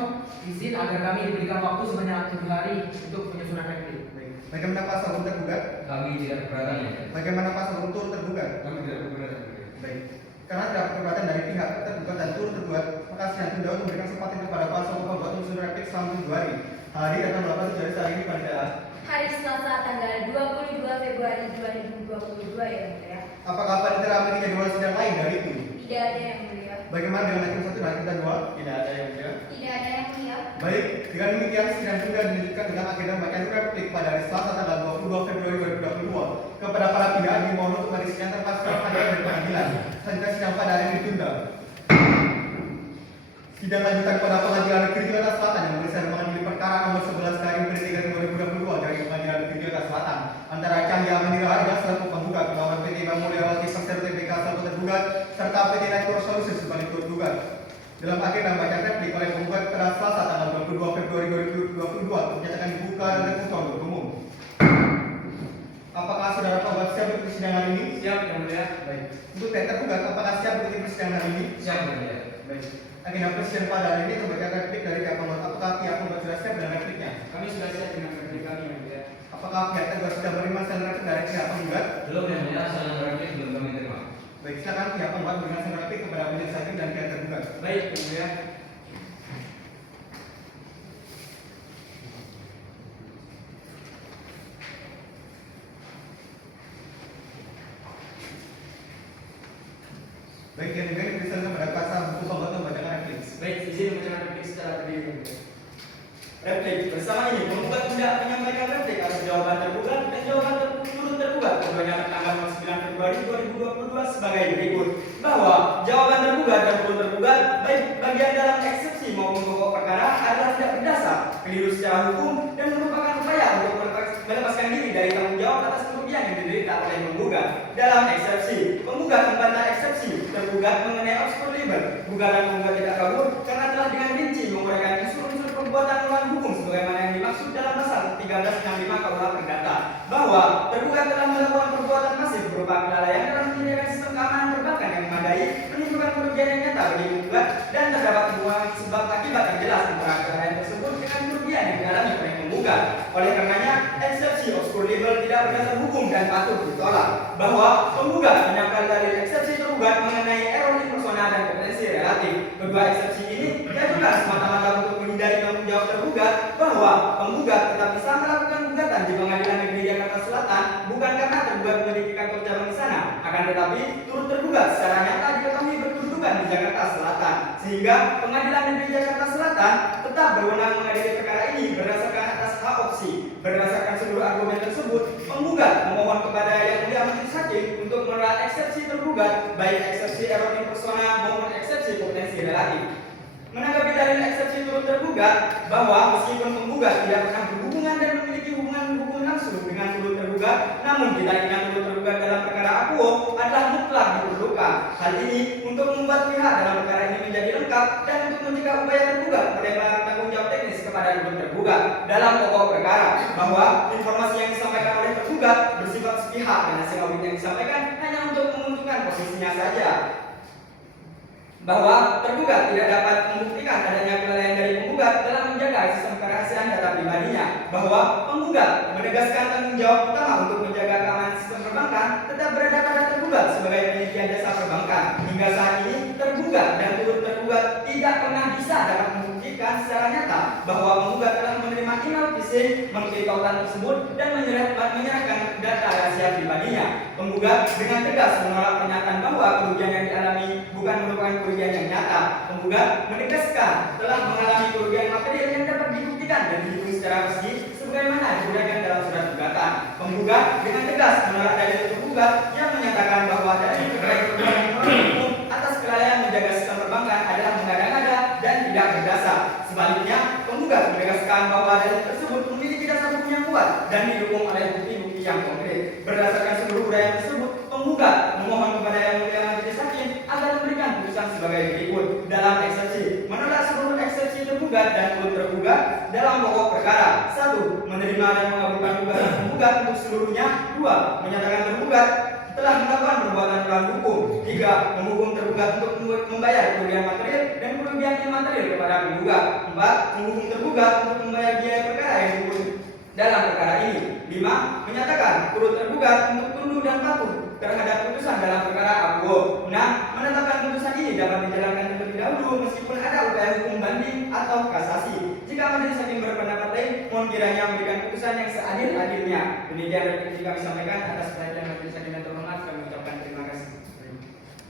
izin agar kami diberikan waktu sebanyak 7 hari untuk penyusunan replik. Baik. Bagaimana kuasa hukum tergugat? Kami tidak keberatan ya. Bagaimana kuasa hukum turut tergugat? Kami tidak keberatan. Baik. Karena terdapat keberatan dari pihak tergugat dan turut tergugat, maka sidang tunda untuk memberikan kesempatan kepada kuasa hukum penggugat untuk menyusun replik selama 7 hari. Hari akan melakukan dari hari ini pada Hari Selasa tanggal 22 Februari 2022 ya mulia. apakah panitera memiliki jadwal sidang lain dari itu? Tidak ada yang mulia. Bagaimana dengan hakim 1 dan hakim 2? Tidak ada yang mulia. Tidak ada yang mulia. Baik, dengan demikian sidang tunda dilanjutkan dengan agenda pembacaan replik pada hari Selasa tanggal 22 Februari 2022 kepada para pihak dimohon untuk menghadiri sidang tanpa surat panggilan dari pengadilan. Selanjutnya sidang pada hari ini ditunda. Sidang lanjutan pada Pengadilan Negeri Jakarta Selatan yang memeriksa dan mengadili perkara nomor 11 KM 2022 dari Pengadilan Negeri Jakarta Selatan antara Cahya Mandira Harga selaku penggugat melawan PT Bank Mulyawati Persero Tbk selaku tergugat serta PT Network Solutions sebagai tergugat. Dalam agenda bacaan replik oleh penggugat pada Selasa tanggal 22 Februari 2022 dinyatakan dibuka dan terbuka untuk umum. Apakah saudara penggugat siap untuk persidangan ini? Siap yang mulia. Baik. Untuk pihak tergugat, apakah siap untuk persidangan ini? Siap yang mulia. Baik. Agenda persidangan pada hari ini terbaca replik dari pihak penggugat. Apakah pihak penggugat sudah siap dengan repliknya? Kami sudah siap dengan replik kami yang mulia. Apakah pihak tergugat sudah menerima saran replik dari pihak penggugat? Belum yang mulia, saran replik belum kami terima. Baik, silakan pihak penggugat memberikan saran replik kepada majelis hakim dan pihak tergugat. Baik yang mulia. Baik, yang diberikan dipersilakan kepada kuasa hukum penggugat untuk membacakan replik. Baik, izin membacakan replik secara berdiri yang mulia. Replik. Bersama ini, penggugat tidak menyampaikan replik atas jawaban tergugat dan jawaban turut tergugat keduanya tanggal 9 Februari 2022 sebagai berikut. Bahwa jawaban tergugat dan turut tergugat baik bagian dalam eksepsi maupun pokok perkara adalah tidak berdasar, keliru secara hukum dan merupakan upaya untuk melepaskan diri dari tanggung jawab atas kerugian yang diderita oleh penggugat. Dalam eksepsi, penggugat membantah eksepsi tergugat mengenai obscure libel. Gugatan penggugat tidak kabur karena telah dengan rinci menguraikan unsur-unsur perbuatan melawan hukum sebagaimana yang dimaksud dalam pasal 1365 KUH Perdata, bahwa tergugat telah melakukan perbuatan masif berupa kelalaian dalam menyediakan sistem keamanan perbankan yang memadai, menimbulkan kerugian yang nyata bagi penggugat dan terdapat hubungan sebab akibat yang jelas antara kelalaian tersebut dengan kerugian yang dialami oleh penggugat. Oleh karenanya, eksepsi obscure libel tidak berdasar hukum dan patut ditolak. Bahwa penggugat menyangkal dalil eksepsi tergugat mengenai error personal dan kompetensi relatif. Kedua eksepsi ini diajukan semata-mata untuk menghindari tanggung jawab tergugat bahwa penggugat tetap bisa melakukan gugatan di Pengadilan Negeri Jakarta Selatan bukan karena tergugat memiliki kantor cabang di sana, akan tetapi turut tergugat secara nyata diketahui berkedudukan di Jakarta sehingga Pengadilan Negeri Jakarta Selatan tetap berwenang mengadili perkara ini berdasarkan atas hak opsi. Berdasarkan seluruh argumen tersebut, penggugat memohon kepada Yang Mulia Majelis Hakim untuk menolak eksepsi tergugat, baik eksepsi error in persona maupun eksepsi potensi relatif. Menanggapi dalil eksepsi turut tergugat bahwa meskipun penggugat tidak pernah berhubungan dan memiliki hubungan hukum langsung dengan turut tergugat, namun ditarik turut tergugat dalam perkara akuo adalah mutlak diperlukan. Hal ini untuk membuat pihak dalam perkara ini menjadi lengkap dan untuk mencegah upaya tergugat melempar tanggung jawab teknis kepada turut tergugat dalam pokok perkara, bahwa informasi yang disampaikan oleh tergugat bersifat sepihak dan hasil audit yang disampaikan hanya untuk menguntungkan posisinya saja, bahwa tergugat tidak dapat membuktikan adanya kelalaian dari penggugat dalam menjaga sistem kerahasiaan data pribadinya, bahwa penggugat menegaskan tanggung jawab utama untuk menjaga keamanan sistem perbankan tetap berada pada tergugat sebagai penyedia jasa perbankan. Hingga saat ini tergugat dan turut tergugat tidak pernah bisa dapat membuktikan secara nyata bahwa penggugat telah menerima email phishing mengklaim tautan tersebut dan menyerahkan data rahasia pribadinya. Penggugat dengan tegas menolak pernyataan bahwa kerugian yang dialami bukan merupakan kerugian yang nyata. Penggugat menegaskan telah mengalami kerugian material yang dapat dibuktikan dan dihitung secara resmi sebagaimana diuraikan dalam surat gugatan. Penggugat dengan tegas menolak dalil tergugat yang menyatakan bahwa dalil terkait perbuatan hukum atas kelalaian menjaga sistem perbankan adalah mengada-ngada dan tidak berdasar. Sebaliknya, penggugat menegaskan bahwa dalil tersebut memiliki dasar hukum yang kuat dan didukung oleh bukti-bukti yang konkret. Berdasarkan seluruh uraian tersebut, penggugat memohon kepada Yang Mulia Majelis Hakim agar memberikan putusan sebagai berikut. Dalam eksepsi, menolak seluruh eksepsi tergugat dan turut tergugat dalam pokok perkara. 1. Menerima dan mengabulkan gugatan penggugat untuk seluruhnya. 2. Menyatakan tergugat telah melakukan perbuatan melawan hukum. 3. Menghukum tergugat untuk membayar kerugian material dan kerugian imaterial kepada penggugat. 4. Menghukum tergugat untuk membayar biaya perkara yang disebut dalam perkara ini. 5. Menyatakan turut tergugat untuk tunduk dan patuh terhadap putusan dalam perkara akuo. 6. Menetapkan putusan ini dapat dijalankan terlebih dahulu meskipun ada upaya hukum banding atau kasasi. Jika majelis hakim berpendapat lain, mohon kiranya memberikan putusan yang seadil-adilnya. Demikian yang kami sampaikan. Atas perhatian majelis hakim dan terhormat, kami ucapkan terima kasih.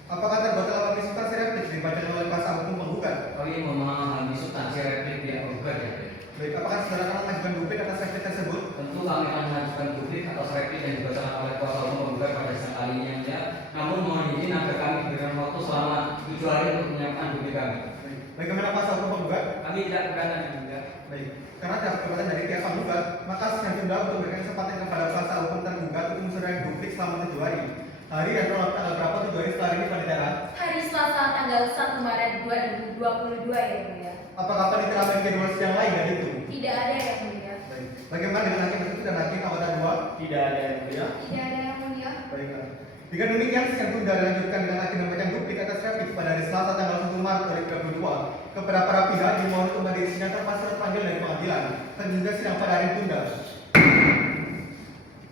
Apakah terdakwa telah memberi substansi replik dibacakan oleh kuasa hukum penggugat? Kami memahami substansi replik pihak penggugat ya. Baik, apakah saudara akan mengajukan duplik atas replik tersebut? Tentu kami akan mengajukan duplik atas replik yang dibacakan oleh kuasa hukum penggugat pada sidang kali ini yang mulia. Namun mohon izin agar kami diberikan waktu selama 7 hari untuk menyiapkan duplik kami. Baik, bagaimana kuasa hukum penggugat? Kami tidak keberatan yang mulia. Baik, karena tidak keberatan dari pihak penggugat, maka sidang tunda untuk memberikan kesempatan kepada kuasa hukum tergugat untuk mensuarakan duplik selama 7 hari. Hari dan tanggal berapa 7 hari setelah ini panitera? Hari Selasa tanggal 1 Maret 2022 ya mulia. Apakah panitera memiliki jadwal sidang lain dari itu? Tidak ada yang mulia. Baik, bagaimana dengan hakim tersebut dan hakim anggota 2? Tidak ada yang mulia. Tidak ada yang mulia. Baiklah. Jika demikian, sidang tunda dilanjutkan dengan hakim memberikan duplik atas replik pada hari Selasa tanggal 1 Maret 2022 kepada para pihak dimohon untuk menghadiri sidang tanpa surat panggilan dari pengadilan dan juga sidang pada hari tunda.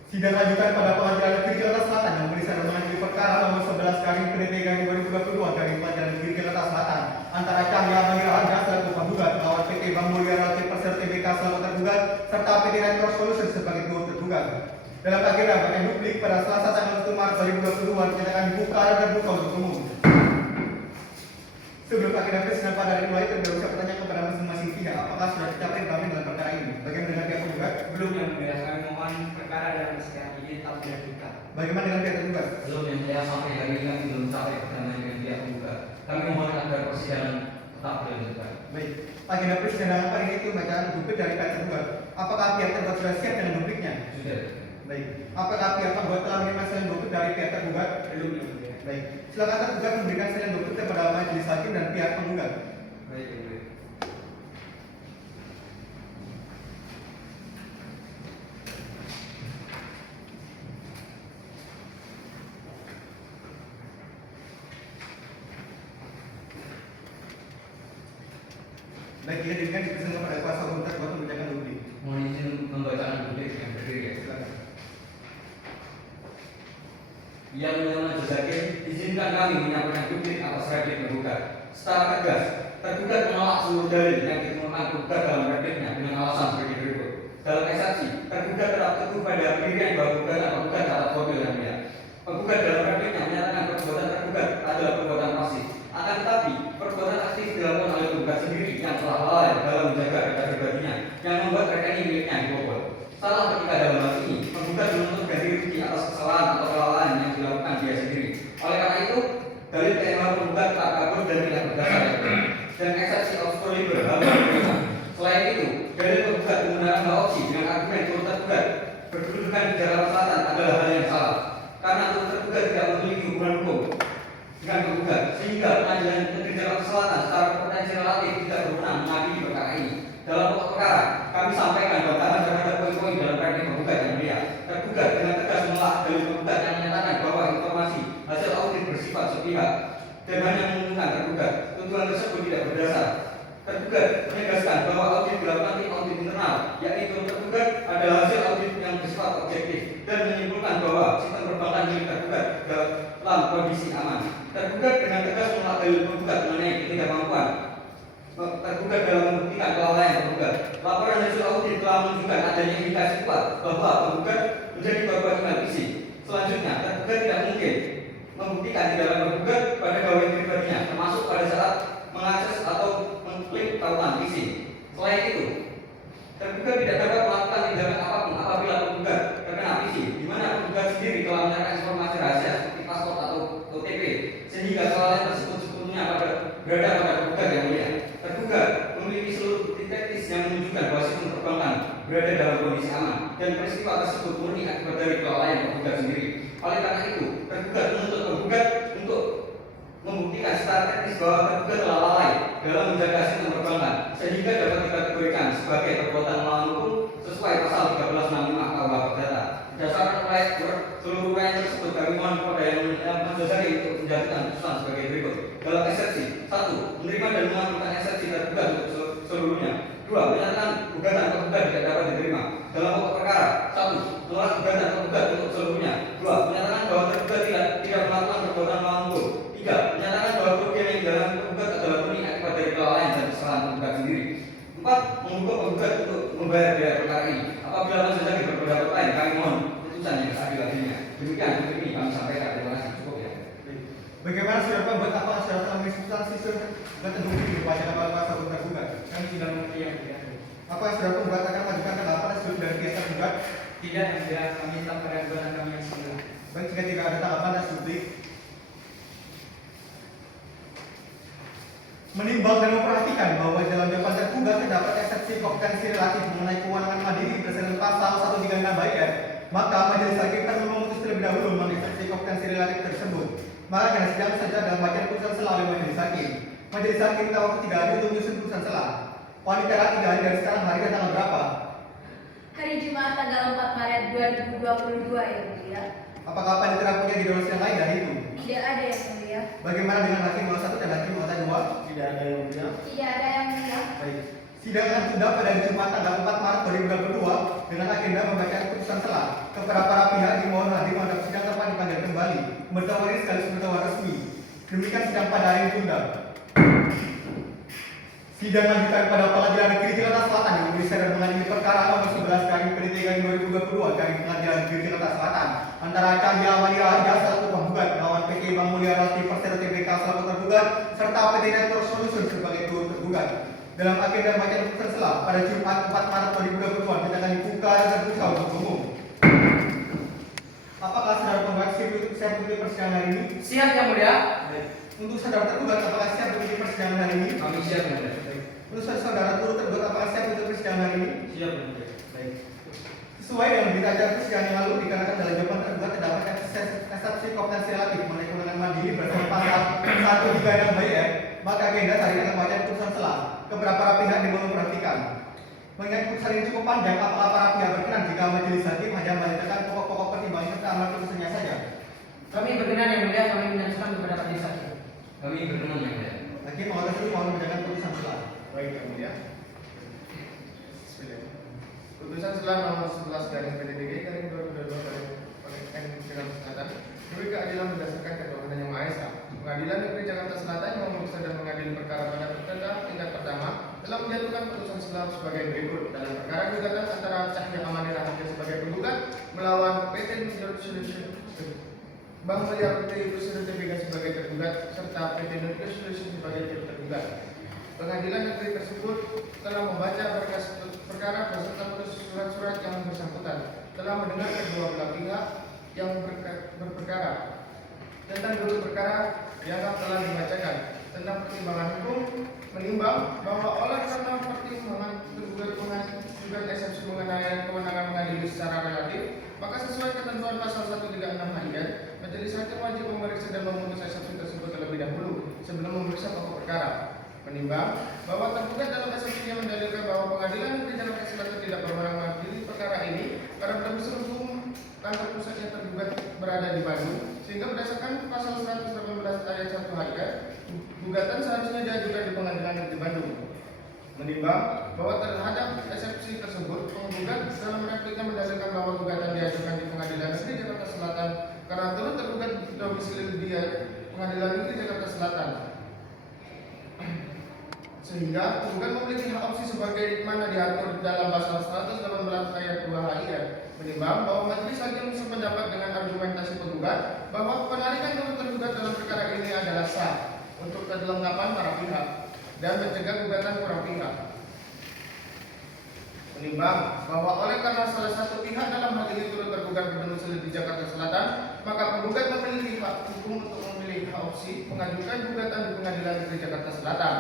Sidang lanjutan pada Pengadilan Negeri Jakarta Selatan yang memeriksa dan mengadili perkara nomor 11/PDT/2022 dari Pengadilan Negeri Jakarta Selatan antara Cahya Manira Anda selaku penggugat melawan PT Bank Mulia Relasi Persero Tbk selaku tergugat serta PT Retro Solutions sebagai turut tergugat. Dalam agenda bagian duplik pada Selasa tanggal 1 Maret 2022 dinyatakan dibuka dan terbuka untuk umum. Sebelum agenda persidangan pada hari mulai, terdapat pertanyaan kepada masing-masing pihak. Apakah sudah dicapai kami dalam perkara ini? Bagaimana dengan pihak penggugat? Belum yang mulia. Kami mohon perkara dalam persidangan ini tetap dilanjutkan. Bagaimana dengan pihak tergugat? Belum yang mulia, sampai hari ini kami belum sampai perdamaian dengan pihak penggugat. Kami mohon agar persidangan tetap dilanjutkan. Baik, agenda persidangan hari ini itu bacaan duplik dari pihak tergugat. Apakah pihak tergugat sudah siap dengan dupliknya? Sudah. Baik, apakah pihak penggugat telah menerima salinan duplik dari pihak tergugat? Belum yang mulia. Baik, silakan tergugat memberikan salinan duplik kepada majelis hakim dan pihak penggugat. Baik, yang mulia. Baik, jika demikian dipersilakan kepada kuasa hukum tergugat membacakan duplik. Mohon izin membacakan duplik yang berdiri ya. Silakan. Yang mulia majelis hakim, izinkan kami menyampaikan duplik atas replik tergugat. Secara tegas, tergugat menolak seluruh dalil yang dikemukakan tergugat dalam repliknya dengan alasan sebagai berikut. Dalam eksepsi, tergugat tetap teguh pada pendirian bahwa gugatan bukan syarat formil yang mulia. Penggugat dalam repliknya menyatakan perbuatan tergugat adalah perbuatan pasif. Akan tetapi, perbuatan aktif yang telah lalai dalam menjaga data pribadinya yang membuat rekening miliknya dibobol. Salah ketika dalam hal ini, penggugat menuntut ganti rugi atas kesalahan atau kelalaian yang dilakukan dia sendiri. Oleh karena itu, dalil PMH penggugat tak kabur dan tidak berdasar dan eksepsi obskur liber harus diterima. Selain itu, dalil penggugat menggunakan hak opsi dengan argumen turut tergugat berkedudukan di Jakarta Selatan adalah hal yang salah karena turut tergugat tidak memiliki hubungan hukum dengan penggugat sehingga pengadilan negeri Jakarta Selatan secara kompetensi relatif tidak berwenang mengadili perkara ini. Dalam pokok perkara, kami sampaikan bantahan terhadap poin-poin dalam rekening penggugat yang mulia. Tergugat dengan tegas menolak dalil penggugat yang menyatakan bahwa informasi hasil audit bersifat sepihak dan hanya menguntungkan tergugat. Tuduhan tersebut tidak berdasar. Tergugat menegaskan bahwa audit dilakukan tim audit internal, yakni tim tergugat adalah hasil audit yang bersifat objektif dan menyimpulkan bahwa sistem perbankan milik tergugat dalam kondisi aman. Tergugat dengan tegas menolak dalil penggugat mengenai ketidakmampuan tergugat dalam membuktikan kelalaian tergugat. Laporan hasil audit telah menunjukkan adanya indikasi kuat bahwa penggugat menjadi korban email phishing. Selanjutnya, tergugat tidak mungkin membuktikan tindakan tergugat pada gawai pribadinya, termasuk pada saat mengakses atau mengklik tautan phishing. Selain itu, tergugat tidak dapat melakukan tindakan apapun apabila penggugat terkena phishing, di mana penggugat sendiri telah menyerahkan informasi rahasia seperti password atau OTP, sehingga kelalaian tersebut sepenuhnya berada pada penggugat yang mulia. Tergugat memiliki seluruh bukti teknis yang menunjukkan bahwa sistem perbankan berada dalam kondisi aman dan peristiwa tersebut murni akibat dari kelalaian penggugat sendiri. Oleh karena itu, tergugat menuntut penggugat untuk membuktikan secara teknis bahwa tergugat telah lalai dalam menjaga sistem perbankan sehingga dapat dikategorikan sebagai perbuatan melawan hukum sesuai pasal 1365 KUH Perdata. Berdasarkan seluruh uraian tersebut, kami mohon kepada yang menjajaki untuk menjatuhkan putusan sebagai berikut. Dalam eksepsi 1. Menerima dan mengabulkan eksepsi tergugat untuk seluruhnya. 2. Menyatakan gugatan penggugat tidak dapat diterima. Dalam pokok perkara 1. Menolak gugatan penggugat untuk seluruhnya. 2. Menyatakan bahwa tergugat tidak melakukan perbuatan melawan hukum. 3. Menyatakan bahwa kerugian yang dialami penggugat adalah murni akibat dari kelalaian dan kesalahan penggugat sendiri. 4. Menghukum penggugat untuk membayar biaya perkara ini. Apabila menjadi berpendapat lain, kami mohon putusan yang seadil-adilnya. Demikian untuk ini kami sampaikan. Terima kasih. Cukup ya. Bagaimana saudara pembuat apakah saudara telah memiliki substansi surat terbukti dibacakan oleh kuasa hukum tergugat? Kami sudah mengerti yang mulia. Apakah saudara pembuat akan mengajukan tanggapan seluruh dari pihak tergugat? Tidak yang mulia, kami tetap pada gugatan kami yang semula. Baik, jika tidak ada tanggapan dan publik, menimbang dan memperhatikan bahwa dalam jawaban tergugat terdapat eksepsi kompetensi relatif mengenai kewenangan mandiri berdasarkan pasal 136 BAIR, maka majelis hakim perlu memutus terlebih dahulu mengenai eksepsi kompetensi relatif tersebut. Maka karena sidang saja dalam bacaan putusan selah oleh majelis hakim. Majelis hakim minta waktu 3 hari untuk menyusun putusan selah. Wanita 3 hari dari sekarang, hari dan tanggal berapa? Hari Jumat tanggal 4 Maret 2022 ya mulia. Apakah panitera punya jadwal yang lain dari itu? Tidak ada yang mulia. Bagaimana dengan hakim nomor 1 dan hakim nomor 2? Tidak ada yang mulia. Tidak ada yang mulia. Baik. Sidang akan ditunda pada Jumat tanggal 4 Maret 2022 dengan agenda membacaan putusan selah. Kepada para pihak dimohon hadir menghadap sidang tanpa dipanggil kembali. Bertawar ini sekaligus bertawar resmi. Demikian sidang pada hari ini ditunda. Sidang lanjutan pada Pengadilan Negeri Jakarta Selatan yang memeriksa dan mengadili perkara nomor 11 garing PT 2022 garing Pengadilan Negeri Jakarta Selatan antara Cahya Manira Arja selaku penggugat lawan PT Bank Mulia Realty Persero Tbk selaku tergugat serta PT Network Solution sebagai turut tergugat. Dalam agenda bacaan putusan selah pada Jumat 4 Maret 2022 kita akan dibuka dan terbuka untuk umum. Apakah saudara penggugat siap mengikuti persidangan hari ini? Siap yang mulia. Baik. Untuk saudara tergugat apakah siap mengikuti persidangan hari ini? Kami siap ya. Untuk saudara turut tergugat apakah siap untuk persidangan hari ini? Siap ya. Baik. Sesuai dengan berita acara persidangan yang lalu dikarenakan dalam jawaban tergugat terdapat eksepsi kompetensi relatif mengenai kewenangan mandiri berdasarkan pasal 136 BAIR, maka agenda hari ini akan bacaan putusan selah. Kepada para pihak dimohon memperhatikan. Mengingat putusan ini cukup panjang, apakah para pihak berkenan jika majelis hakim hanya menyatakan pokok-pokok pertimbangan serta amal putusannya saja? Kami berkenan yang mulia, kami menyaksikan kepada majelis hakim. Kami berkenan yang mulia. Hakim mengatur dulu mohon membacakan putusan selah. Baik, yang mulia. Putusan selah nomor 11 garing PDDG garing 2022 garing N Jakarta Selatan demi keadilan berdasarkan ketuhanan yang Maha Esa. Pengadilan Negeri Jakarta Selatan yang memeriksa dan mengadili perkara pada perdata tingkat pertama telah menjatuhkan putusan selah sebagai berikut. Dalam perkara gugatan antara Cahya Amanira Arja sebagai penggugat melawan PT Network Solution Bank Mulia PT Persero Tbk sebagai tergugat serta PT Network Solution sebagai tergugat. pengadilan negeri tersebut telah membaca berkas perkara beserta surat-surat yang bersangkutan, telah mendengar kedua belah pihak yang berperkara tentang duduk perkara dianggap telah dibacakan. Tentang pertimbangan hukum, menimbang bahwa oleh karena pertimbangan tergugat eksepsi mengenai kewenangan mengadili secara relatif, maka sesuai ketentuan pasal 136 HIR, majelis hakim wajib memeriksa dan memutus eksepsi tersebut terlebih dahulu sebelum memeriksa pokok perkara. Menimbang bahwa tergugat dalam eksepsinya mendalilkan bahwa pengadilan negeri Jakarta Selatan tidak berwenang mengadili perkara ini karena berusaha hukum kantor pusatnya tergugat berada di Bandung, sehingga berdasarkan pasal 118 ayat 1 HIR, gugatan seharusnya diajukan di pengadilan negeri Bandung. Menimbang bahwa terhadap eksepsi tersebut, penggugat dalam replika mendalilkan bahwa gugatan diajukan di pengadilan negeri Jakarta Selatan karena turut tergugat domisili di pengadilan negeri Jakarta Selatan, sehingga tergugat memiliki hak opsi sebagai mana diatur dalam pasal 118 ayat 2 HIR. Menimbang bahwa majelis hakim sependapat dengan argumentasi penggugat bahwa penarikan turut tergugat dalam perkara ini adalah sah untuk kelengkapan para pihak dan mencegah gugatan kurang pihak. Menimbang bahwa oleh karena salah satu pihak dalam hal ini turut tergugat berdomisili di Jakarta Selatan, maka penggugat memiliki hak hukum untuk memilih hak opsi mengajukan gugatan di pengadilan negeri Jakarta Selatan.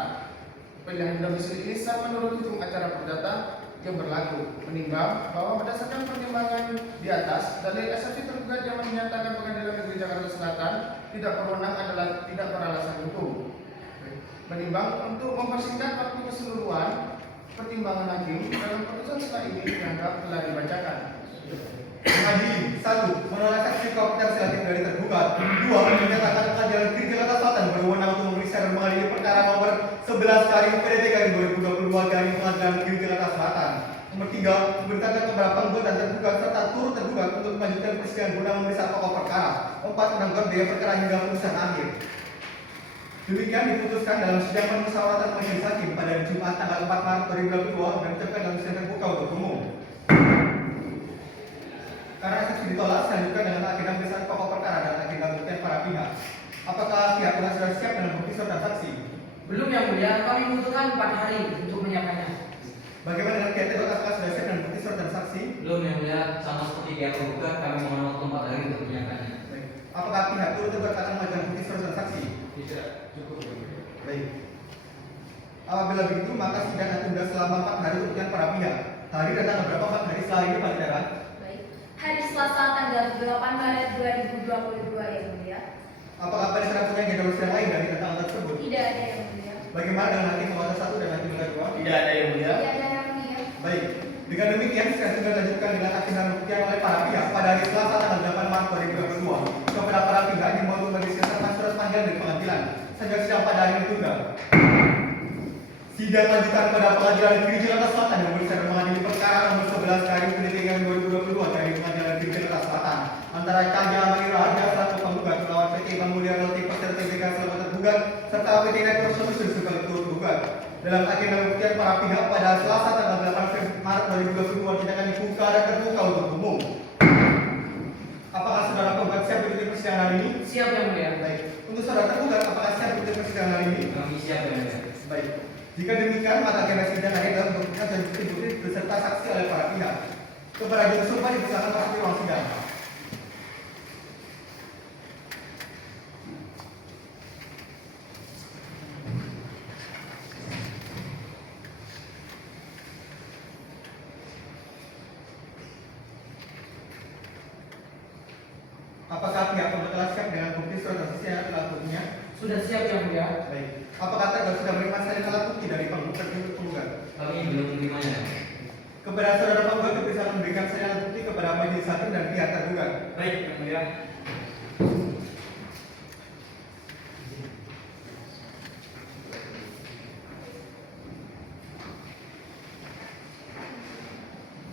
Pilihan domisili ini sah menurut hukum acara perdata yang berlaku. Menimbang bahwa berdasarkan pertimbangan di atas, dalil eksepsi tergugat yang menyatakan pengadilan negeri Jakarta Selatan tidak berwenang adalah tidak beralasan hukum. Menimbang untuk mempersingkat waktu keseluruhan, pertimbangan hakim dalam putusan setelah ini dianggap telah dibacakan. Majelis 1. Menolak saksi kompetensi hakim dari tergugat. 2. Menyatakan pengadilan negeri Jakarta Selatan berwenang untuk memeriksa dan mengadili perkara nomor 11/PDT/2022 dari Pengadilan Negeri Jakarta Selatan. Nomor 3. Memerintahkan kepada penggugat dan tergugat serta turut tergugat untuk melanjutkan persidangan guna memeriksa pokok perkara. 4. Menangguhkan biaya perkara hingga putusan akhir. Demikian diputuskan dalam sidang permusyawaratan majelis hakim pada Jumat tanggal 4 Maret 2022 dan diucapkan dalam sidang terbuka untuk umum. Karena eksepsi ditolak, selanjutnya dengan agenda pemeriksaan pokok perkara dan agenda pembuktian para pihak. Apakah pihak pihak sudah siap dengan bukti serta saksi? Belum yang mulia, kami membutuhkan 4 hari untuk menyiapkannya. Bagaimana dengan pihak tergugat, apakah sudah siap dengan bukti serta saksi? Belum yang mulia, sama seperti pihak penggugat, kami mohon waktu 4 hari untuk menyiapkannya. Baik. Apakah pihak turut tergugat akan mengajukan bukti serta saksi? Tidak cukup. Baik. Apabila begitu, maka sidang akan ditunda selama 4 hari untuk kepentingan para pihak. Hari dan tanggal berapa 4 hari setelah ini, Pak Ditaran? Baik. Hari Selasa tanggal 8 Maret 2022 yang mulia. Apakah Pak Ditaran punya jadwal sidang lain dari tanggal tersebut? Tidak ada yang mulia. Bagaimana dengan hakim penguasa 1 dan hakim penguasa 2? Tidak ada yang mulia. Tidak ada yang mulia. Baik. Dengan demikian, sidang sudah dilanjutkan dengan agenda pembuktian oleh para pihak pada hari Selasa tanggal 8 Maret 2022. Kepada para pihak dimohon untuk mengisahkan surat panggilan dari pengadilan. Sejak sidang pada hari ini ditunda. Sidang lanjutan pada Pengadilan Negeri Jakarta Selatan yang memeriksa dan mengadili perkara nomor 11/2022 dari Pengadilan Negeri Jakarta Selatan antara Cahya Manira Arya selaku penggugat melawan PT Bank Mulia Realty Persero Tbk selaku tergugat serta PT Network Solutions sebagai tergugat. Dalam agenda pembuktian para pihak pada Selasa tanggal 8 Maret 2022 tidak akan dibuka dan terbuka untuk umum. Apakah saudara penggugat siap mengikuti persidangan hari ini? Siap yang mulia. Baik. Untuk saudara tergugat, apakah siap mengikuti persidangan hari ini? Kami siap yang mulia. Baik. Jika demikian, maka agenda sidang hari ini adalah pembuktian dan bukti-bukti beserta saksi oleh para pihak. Kepada juru sumpah dipersilakan masuk ruang sidang. Apakah pihak penggugat telah siap dengan bukti surat saksi yang telah punya? Sudah siap yang mulia. Baik. Apakah terdakwa sudah menerima salin alat bukti dari penggugat? Kami belum menerimanya. Kepada saudara penggugat dipersilakan memberikan salin alat bukti kepada majelis hakim dan pihak tergugat. Baik, yang mulia.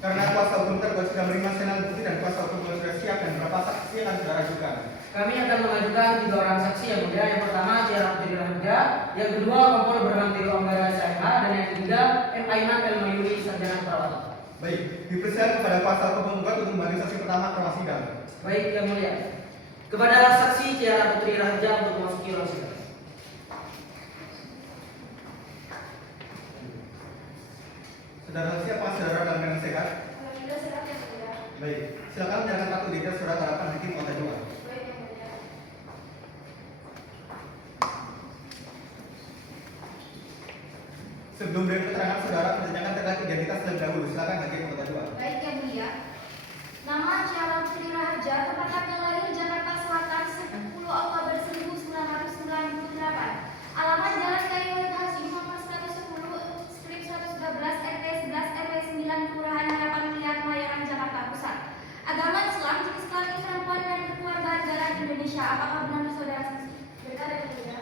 Karena kuasa hukum terdakwa sudah menerima salin alat bukti dan kuasa hukum sudah siap dan berapa saksi yang akan saudara ajukan? Kami akan mengajukan 3 orang saksi yang mulia. Yang pertama Ciara Putri Raharja, yang kedua Kompol Bernang Tio Anggara SMH, dan yang ketiga M. Aiman El Mayuri Sarjana Perawatan. Baik, dipersilakan kepada kuasa hukum penggugat untuk membantu saksi pertama ke ruang sidang. Baik yang mulia. Kepada saksi Ciara Putri Raharja untuk memasuki ruang sidang. Saudara saksi, apakah saudara dalam keadaan sehat? Alhamdulillah sehat yang mulia. Baik, silakan menyerahkan kartu identitas saudara ke hadapan hakim kota 2. Baik yang mulia. Sebelum beri keterangan saudara menanyakan terkait identitas terlebih dahulu. Silakan hakim kota 2. Baik yang mulia. Nama Ciaran Sri Raharja, tempat tanggal lahir Jakarta Selatan 10 Oktober 1998. Alamat Jalan Kayu Wahid Hashim nomor 110 strip 113 RT 11 RW 9 Kelurahan Harapan Mulia Kemayoran Jakarta Pusat. Agama Islam, jenis kelamin perempuan dan kewarganegaraan Indonesia. Apakah benar saudara saksi? Benar yang mulia.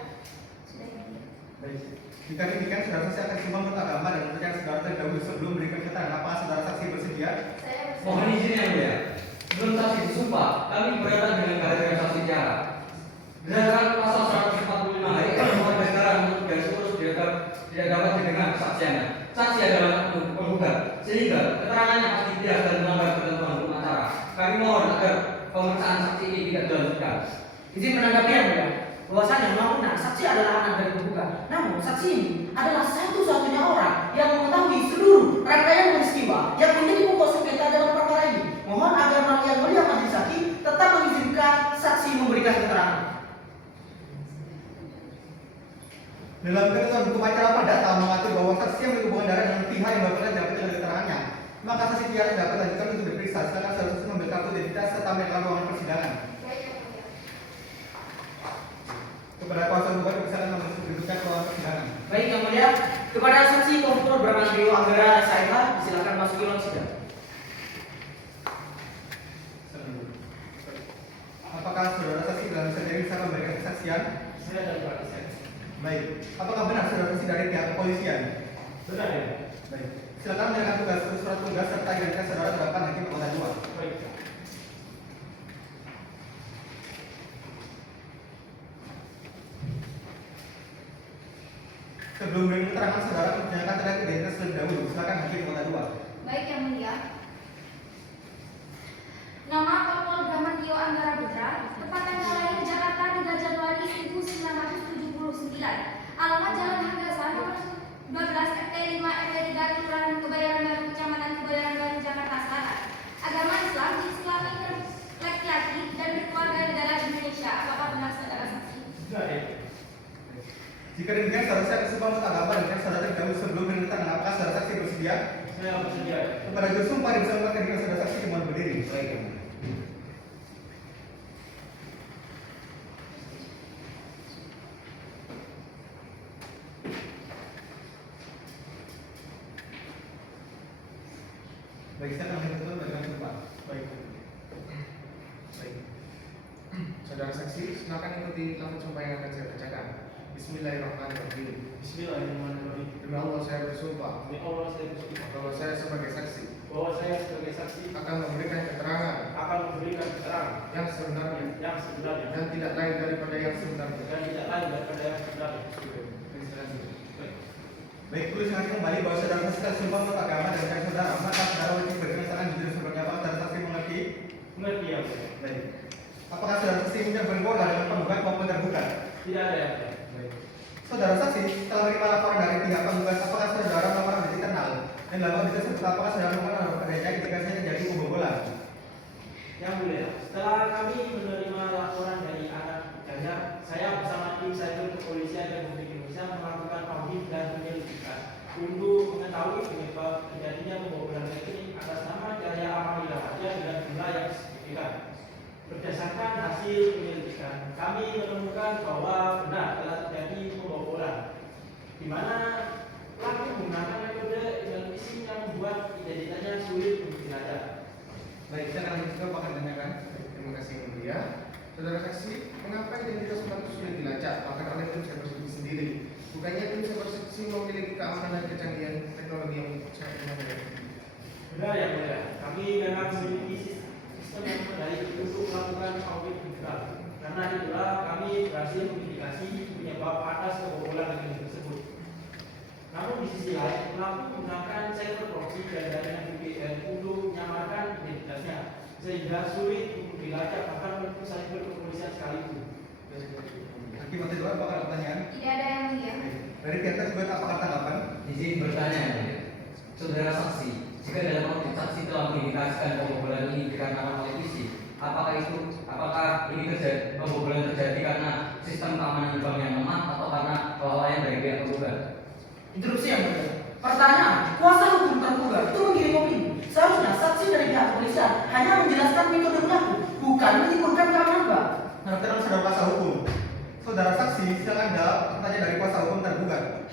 Sudah yang mulia. Baik. Jika demikian, saudara saksi akan semua menurut agama dan percaya saudara terlebih dahulu sebelum memberikan keterangan. Apakah saudara saksi bersedia? Saya bersedia. Mohon izin yang mulia. Sebelum saksi disumpah, kami keberatan dengan kehadiran saksi Tiara. Berdasarkan pasal 145 hari warga negara menurut garis lurus tidak dapat didengar kesaksiannya. Saksi adalah penggugat, sehingga keterangannya pasti bias dan melanggar ketentuan hukum acara. Kami mohon agar pemeriksaan saksi ini tidak dilanjutkan. Izin menanggapi yang mulia. Bahwasanya memang benar saksi adalah anak dari penggugat. Namun saksi ini adalah satu-satunya orang yang mengetahui seluruh rangkaian peristiwa yang menjadi pokok sengketa dalam perkara ini. Mohon agar yang mulia majelis hakim tetap mengizinkan saksi memberikan keterangan. Dalam ketentuan hukum acara perdata mengatur bahwa saksi yang berhubungan darah dengan pihak yang berperan dapat dengan keterangannya, maka saksi Tiara dapat dilanjutkan untuk diperiksa. Silakan saudara saksi mengambil kartu identitas serta menyerahkan ruangan persidangan. Baik yang mulia. Kepada kuasa hukum dipersilakan menunjukkan ruangan persidangan. Baik yang mulia, kepada saksi Kompol Brahman Rio Anggara SIH silakan masuki ruang sidang. Apakah saudara saksi dalam sendiri bisa memberikan kesaksian? Saya dari Pak Isyan. Baik. Apakah benar saudara saksi dari pihak kepolisian? Benar ya? Baik. Silakan menyerahkan tugas surat tugas serta identitas saudara ke hadapan hakim kota 2. Baik. Sebelum beri keterangan saudara menanyakan terkait identitas terlebih dahulu. Silakan hakim kota 2. Baik yang mulia. Nama Kompol Brahman Tio Anggara Putra, tempat tanggal lahir Jakarta 3 Januari 1979. Alamat Jalan Hanggasa nomor 12 RT 5 RW 3 Kelurahan Kebayoran Baru Kecamatan Kebayoran Baru Jakarta Selatan. Agama Islam, jenis kelamin laki-laki dan berkeluarga negara Indonesia. Apakah benar saudara saksi? Benar ya? Jika demikian saudara saksi akan sumpah menurut agama dan saudara terlebih dahulu sebelum beri keterangan. Apakah saudara saksi bersedia? Saya bersedia. Kepada juru sumpah dipersilakan dengan saudara saksi dimohon berdiri. Baik. Baik, saya akan menuntut dengan sumpah. Baik. Baik. Saudara saksi, silakan ikuti lafaz sumpah yang akan saya bacakan. Bismillahirrahmanirrahim. Bismillahirrahmanirrahim. Demi Allah saya bersumpah Demi Allah saya bersumpah bahwa saya sebagai saksi bahwa saya sebagai saksi akan memberikan keterangan akan memberikan keterangan yang sebenarnya yang sebenarnya dan tidak lain daripada yang sebenarnya. dan tidak lain daripada yang sebenarnya. Baik, perlu diingatkan kembali bahwa saudara saksi telah sumpah menurut agama dan rekan saudara. Maka saudara wajib berikan keterangan jujur seperti apa saudara saksi mengerti. Mengerti ya? Mulia? Baik. Apakah saudara saksi punya berbola dengan penggugat maupun tergugat? Tidak ada ya? Mulia? Baik. Saudara saksi telah menerima laporan dari pihak penggugat. Apakah saudara melaporkan di internal? Dan laporan itu tersebut apakah saudara melakukan adanya ketika saya terjadi pembobolan? Yang mulia, setelah kami menerima laporan dari anak Ganjar, saya bersama tim cyber kepolisian Republik Indonesia melakukan audit dan penyelidikan untuk mengetahui penyebab terjadinya pembobolan rekening atas nama Jaya Amarila Raja dengan jumlah yang signifikan. Berdasarkan hasil penyelidikan, kami menemukan bahwa benar telah terjadi pembobolan, di mana pelaku menggunakan metode email phishing yang membuat identitasnya sulit untuk dilacak. Baik, saya akan lanjutkan apa akan ditanyakan. Terima kasih yang mulia. Saudara saksi, mengapa identitas orang itu sulit dilacak bahkan oleh tim cyber sendiri? Bukannya tim cyber memiliki keamanan dan kecanggihan teknologi yang sangat memadai? Benar ya, mulia. Kami memang memiliki sistem yang memadai untuk melakukan audit internal. Karena itulah kami berhasil mengindikasi penyebab atas kebobolan rekening tersebut. Namun di sisi lain, pelaku menggunakan cyber proxy dan jaringan VPN untuk menyamarkan identitasnya, sehingga sulit untuk dilacak bahkan untuk cyber kepolisian sekalipun. Hakim masih dua, apakah ada pertanyaan? Tidak ada yang mulia. Dari pihak tergugat apakah tanggapan? Izin bertanya. Ya. Saudara saksi, jika dalam audit saksi telah mengindikasikan pembobolan ini dikarenakan oleh visi, apakah ini pembobolan terjadi karena sistem keamanan bank yang lemah atau karena kelalaian dari pihak penggugat? Interupsi yang mulia. Pertanyaan, kuasa hukum tergugat itu mengirim opini. Seharusnya saksi dari pihak kepolisian hanya menjelaskan metode berlaku, bukan menimbulkan keamanan bank. Terus saudara kuasa hukum. Saudara saksi, silakan jawab pertanyaan dari kuasa hukum tergugat.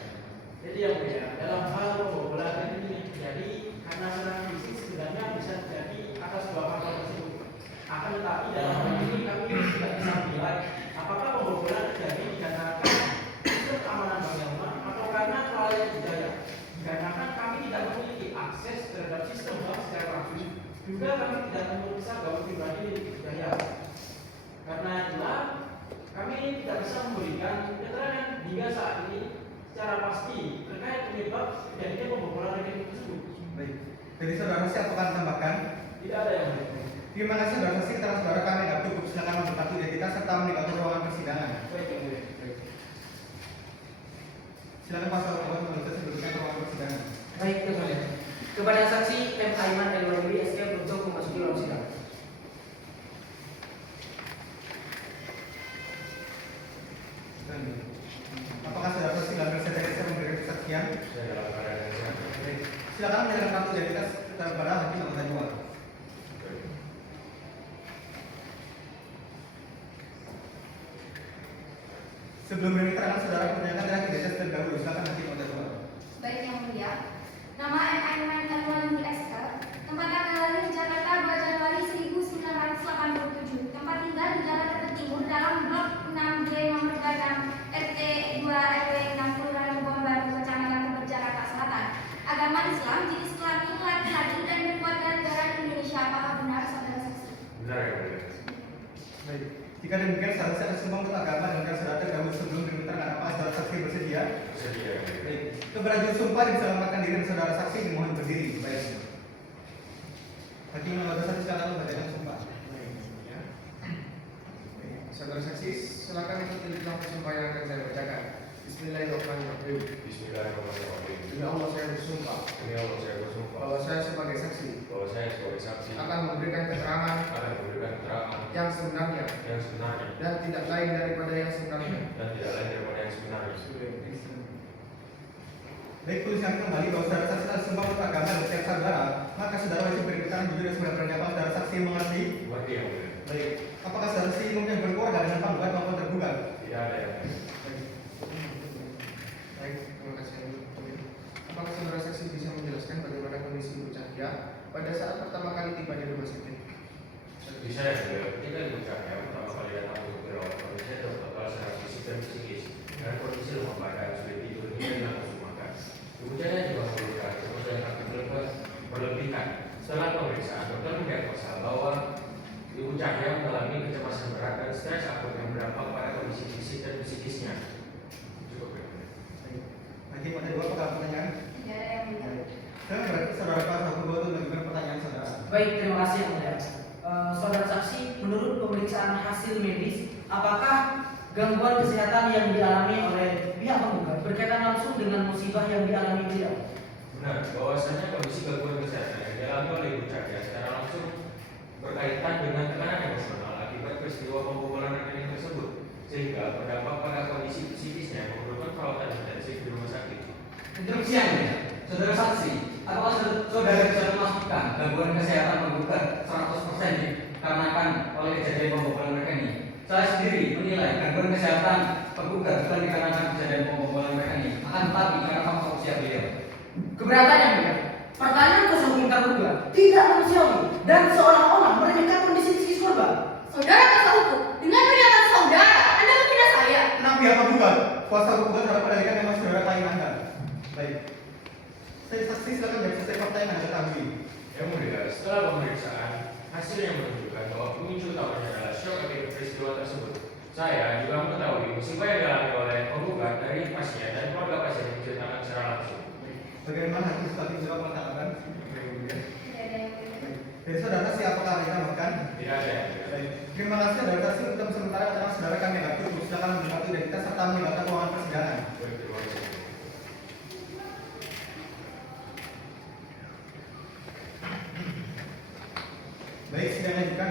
Jadi yang mulia, dalam hal pembobolan ini terjadi karena serangan fisik sebenarnya bisa terjadi atas dua faktor tersebut. Akan tetapi dalam hal ini kami tidak bisa menilai apakah pembobolan terjadi dikarenakan sistem keamanan bank yang lemah atau karena kelalaian budaya. Dikarenakan kami tidak memiliki akses terhadap sistem bank secara langsung, juga kami tidak memeriksa gawai pribadi milik budaya. Karena itulah kami tidak bisa memberikan keterangan hingga saat ini secara pasti terkait penyebab terjadinya pembobolan rekening tersebut. Baik. Jadi saudara saksi apakah tambahkan? Tidak ada yang mulia. Terima kasih saudara saksi, keterangan saudara kami tidak cukup. Silakan membantu identitas serta meninggalkan ruangan persidangan. Baik yang mulia. Silakan kuasa hukum menuntut mendudukan ruangan persidangan. Baik, yang mulia. Kepada saksi M. Aiman LWB SK untuk memasuki ruang sidang. Apakah saudara saksi dalam kesadaran memberikan kesaksian? Baik. Silakan menyerahkan kartu identitas kepada hakim anggota dewan. Sebelum memberi keterangan saudara menanyakan dari identitas terlebih dahulu. Silakan hakim anggota dewan. Baik yang mulia, nama M. Aiman Elwani SK, tempat tanggal lahir Jakarta 2 Januari 1987, tempat tinggal di Jakarta Timur dalam blok 6D nomor 26 RT 2 RW 6 Kelurahan Kebon Baru, Kecamatan Tebet, Jakarta Selatan. Agama Islam, jenis kelamin laki-laki dan berkeluarga negara Indonesia. Apakah benar saudara saksi? Benar ya mulia. Baik. Jika demikian, saudara saksi sumpah untuk agama dan saudara terdahulu sebelum memberi keterangan apa saudara saksi bersedia? Bersedia ya mulia. Baik. Keberajaan sumpah diselamatkan diri dan saudara saksi dimohon berdiri. Baik. Hakim anggota saksi silakan membacakan sumpah. Saudara saksi, silakan ikuti langsung sumpah yang akan saya bacakan. Bismillahirrahmanirrahim. Bismillahirrahmanirrahim. Demi Allah saya bersumpah Demi Allah saya bersumpah bahwa saya sebagai saksi bahwa saya sebagai saksi akan memberikan keterangan akan memberikan keterangan yang sebenarnya yang sebenarnya dan tidak lain daripada yang sebenarnya. dan tidak lain daripada yang sebenarnya. Baik, tuliskan kembali bahwa saudara saksi telah sumpah untuk agama dan setiap saudara, maka saudara wajib beri keterangan jujur dan sebenarnya apa saudara saksi mengerti? Mengerti ya mulia. Baik. Apakah saudara saksi mempunyai berkeluarga dengan penggugat maupun tergugat? Tidak ada yang mulia. Baik, terima kasih. Apakah saudara saksi bisa menjelaskan bagaimana kondisi Ibu Cahya pada saat pertama kali tiba di rumah sakit? Bisa ya mulia. Ketika dibuka ya pertama kali datang untuk dirawat kondisi terkebal secara fisik dan psikis dan kondisi lemah badan sulit tidur hingga langsung makan. Ibu Cahya juga mengeluhkan kemudian aktivitas berlebihan. Setelah pemeriksaan, dokter mendiagnosa bahwa Ibu Cahya mengalami kecemasan berat dan stres akut yang berdampak pada kondisi fisik dan psikisnya. Cukup ya mulia. Hakim ada dua pertanyaan. Tidak ada yang mulia. Sekarang berarti saudara kuasa hukum untuk mengajukan pertanyaan saudara. Baik, terima kasih yang mulia. Saudara saksi, menurut pemeriksaan hasil medis, apakah gangguan kesehatan yang dialami oleh pihak penggugat berkaitan langsung dengan musibah yang dialami beliau? Benar, bahwasanya kondisi gangguan kesehatan yang dialami oleh Ibu Cahya secara langsung berkaitan dengan tekanan emosional akibat peristiwa pembobolan rekening tersebut, sehingga berdampak pada kondisi psikisnya yang memerlukan perawatan intensif di rumah sakit. Interupsi yang mulia. Saudara saksi, apakah saudara bisa memastikan gangguan kesehatan penggugat 100% dikarenakan oleh kejadian pembobolan rekening? Saya sendiri menilai gangguan kesehatan penggugat bukan dikarenakan kejadian pembobolan rekening, akan tetapi karena faktor usia beliau. Keberatan yang mulia. Pertanyaan kuasa hukum tergugat tidak manusiawi dan seolah-olah meremehkan kondisi psikis korban. Saudara kuasa hukum, dengan pernyataan saudara, Anda menghina saya. Tenang pihak penggugat. Kuasa hukum dalam pendalikan memang saudara klien Anda. Baik. Saya saksi silakan jawab sesuai fakta yang Anda ketahui. Yang mulia, setelah pemeriksaan, hasil yang menunjukkan bahwa pemicu utamanya adalah shock akibat peristiwa tersebut. Saya juga mengetahui musibah yang dialami oleh penggugat dari pasien dan keluarga pasien yang diceritakan secara langsung. Bagaimana hakim sebagai menjawab pertanyaan? Tidak ada yang mulia. Dari saudara saksi apakah ada yang makan? Tidak ada yang mulia. Baik. Terima kasih saudara saksi untuk sementara keterangan saudara kami tidak cukup. Silakan membuka identitas serta meninggalkan ruangan persidangan. Baik, terima kasih.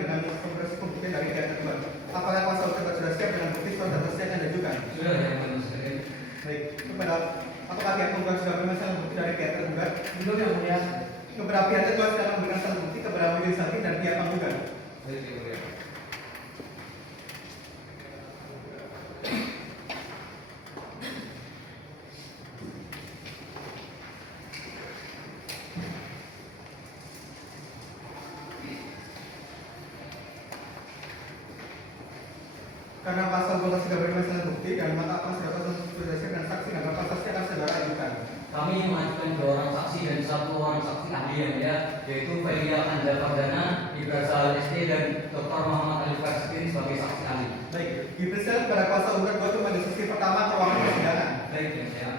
dengan kompresi pembuktian dari pihak kedua. Apakah kuasa hukum sudah siap dengan bukti soal data yang akan diajukan? Sudah yang mulia sekalian. Baik, apakah pihak penggugat sudah bermasalah bukti dari pihak tergugat? Belum yang mulia. Kepada pihak tergugat sudah memberikan salah bukti kepada majelis hakim dan pihak penggugat. Baik yang mulia. Karena pasal 12 sudah bermasalah bukti dan mata apa sudah siap dan saksi dan apa saksi akan saudara ajukan. Kami mengajukan 2 orang saksi dan 1 orang saksi ahli yang mulia, yaitu Felia Anja Pardana, Ibrahim SD dan Dr. Muhammad Ali Farskin sebagai saksi ahli. Baik, dipersilakan kepada kuasa hukum untuk majelis saksi pertama ke ruangan persidangan. Baik yang mulia.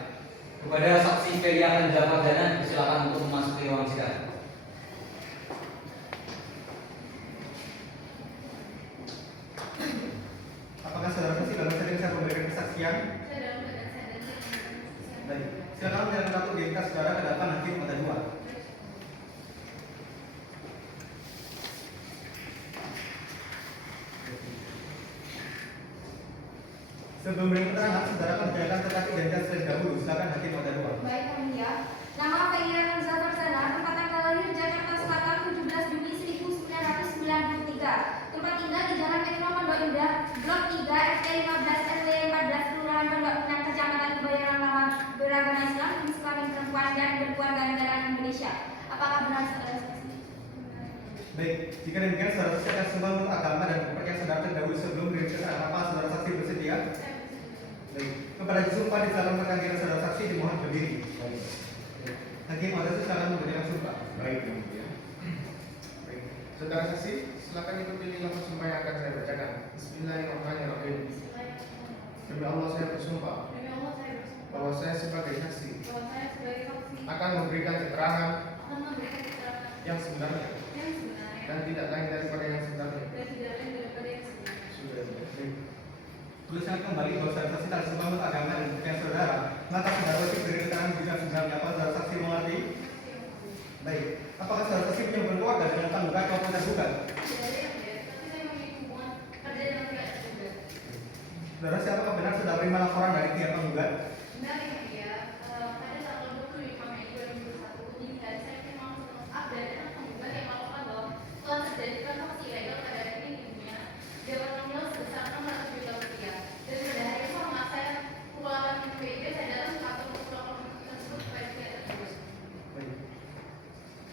Kepada saksi Felia Anja Pardana silakan untuk memasuki ruang sidang. Apakah saudara saksi dalam sidang bisa memberikan kesaksian? Baik, silakan menjalankan kartu identitas saudara ke depan hakim pada 2. Sebelum beri keterangan, saudara akan menjalankan kartu identitas terlebih dahulu. Silakan hakim pada 2. Baik, yang mulia. Nama Felia Hamza Farsana, tempat tanggal lahir Jakarta Selatan 17 Juni 1993. Tempat tinggal di Jalan Metro Pondok Indah, Blok 3, RT 15 RW 14, Kelurahan Pondok Pinang, Kecamatan Kebayoran Lama, beragama Islam, jenis kelamin perempuan dan berkeluarga negara Indonesia. Apakah benar saudara saksi? Baik, jika demikian saudara saksi akan semua menurut agama dan kepercayaan saudara terdahulu sebelum beri keterangan. Apa saudara saksi bersedia? Baik, kepada disumpah di dalam pertanyaan saudara saksi dimohon berdiri. Baik. Hakim ada silakan memberikan sumpah. Baik, yang mulia. Baik, saudara saksi, silakan ikuti lafaz sumpah yang akan saya bacakan. Bismillahirrahmanirrahim. Demi Allah saya bersumpah bahwa saya sebagai saksi akan memberikan keterangan yang sebenarnya dan tidak lain daripada yang sebenarnya. Sudah. Baik. Tuliskan kembali bahwa saudara saksi telah semua menurut agama dan kepercayaan saudara. Maka saudara wajib beri keterangan juga sebenarnya. Apa saudara saksi mengerti? Baik. Apakah saudara saksi punya keluarga dengan penggugat maupun tergugat? Saudara siapakah benar sudah menerima laporan dari pihak penggugat? Benar, yang mulia. Pada tanggal 25 Mei 2021, dini hari saya memang update dengan penggugat yang melaporkan bahwa telah terjadi transaksi ilegal pada rekeningnya Dewan nominal sebesar 600 juta rupiah. Dan pada hari yang sama saya pukul 8 WIB saya datang ke kantor untuk melaporkan tersebut kepada pihak tersebut. Baik.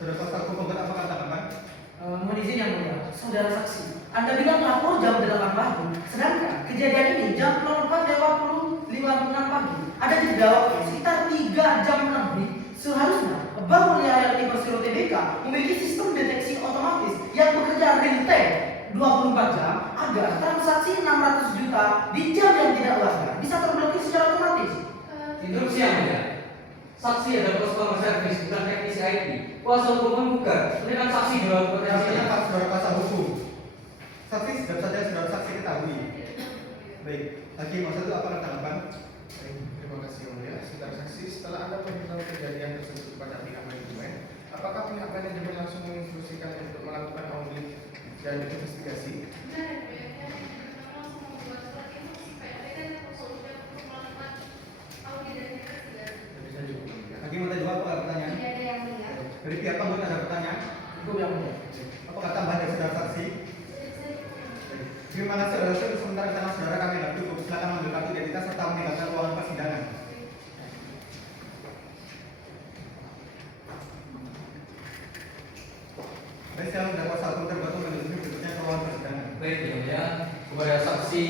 Saudara kuasa hukum penggugat apa tanggapan? Mohon izin yang mulia, saudara saksi. Anda bilang lapor jam 8 pagi, sedangkan kejadian ini jam 04.56 pagi. Ada jeda waktu sekitar 3 jam lebih. Seharusnya Bank Mulia Hayati Persero Tbk memiliki sistem deteksi otomatis yang bekerja real time 24 jam agar transaksi 600 juta di jam yang tidak wajar bisa terblokir secara otomatis. Instruksi yang mulia. Saksi adalah customer service bukan teknisi IT. Kuasa hukum menggugat, berikan saksi dalam potensi. Artinya Pak saudara kuasa hukum. Saksi sudah saja saudara saksi ketahui. Baik, hakim maksud itu apa tanggapan? Baik, terima kasih yang mulia. Saudara saksi, setelah Anda memberitahu kejadian tersebut kepada pihak manajemen, apakah pihak manajemen langsung menginstruksikan untuk melakukan audit dan investigasi? Benar, yang mulia. Kami langsung membuat surat instruksi PLT dan konsultan untuk melakukan audit dan investigasi. Jadi saya cukup yang mulia. Hakim ada jawab apa pertanyaan? Tidak ada yang mulia. Dari pihak penggugat ada pertanyaan? Cukup yang mulia. Apakah tambahan dari saudara saksi? Terima kasih saudara saksi. Sementara karena saudara kami tidak cukup, silakan mengambil kartu identitas serta meninggalkan ruangan persidangan. Baik, saya mendapat kuasa hukum terbantu menuju berikutnya ke ruangan persidangan. Baik yang mulia. Kepada saksi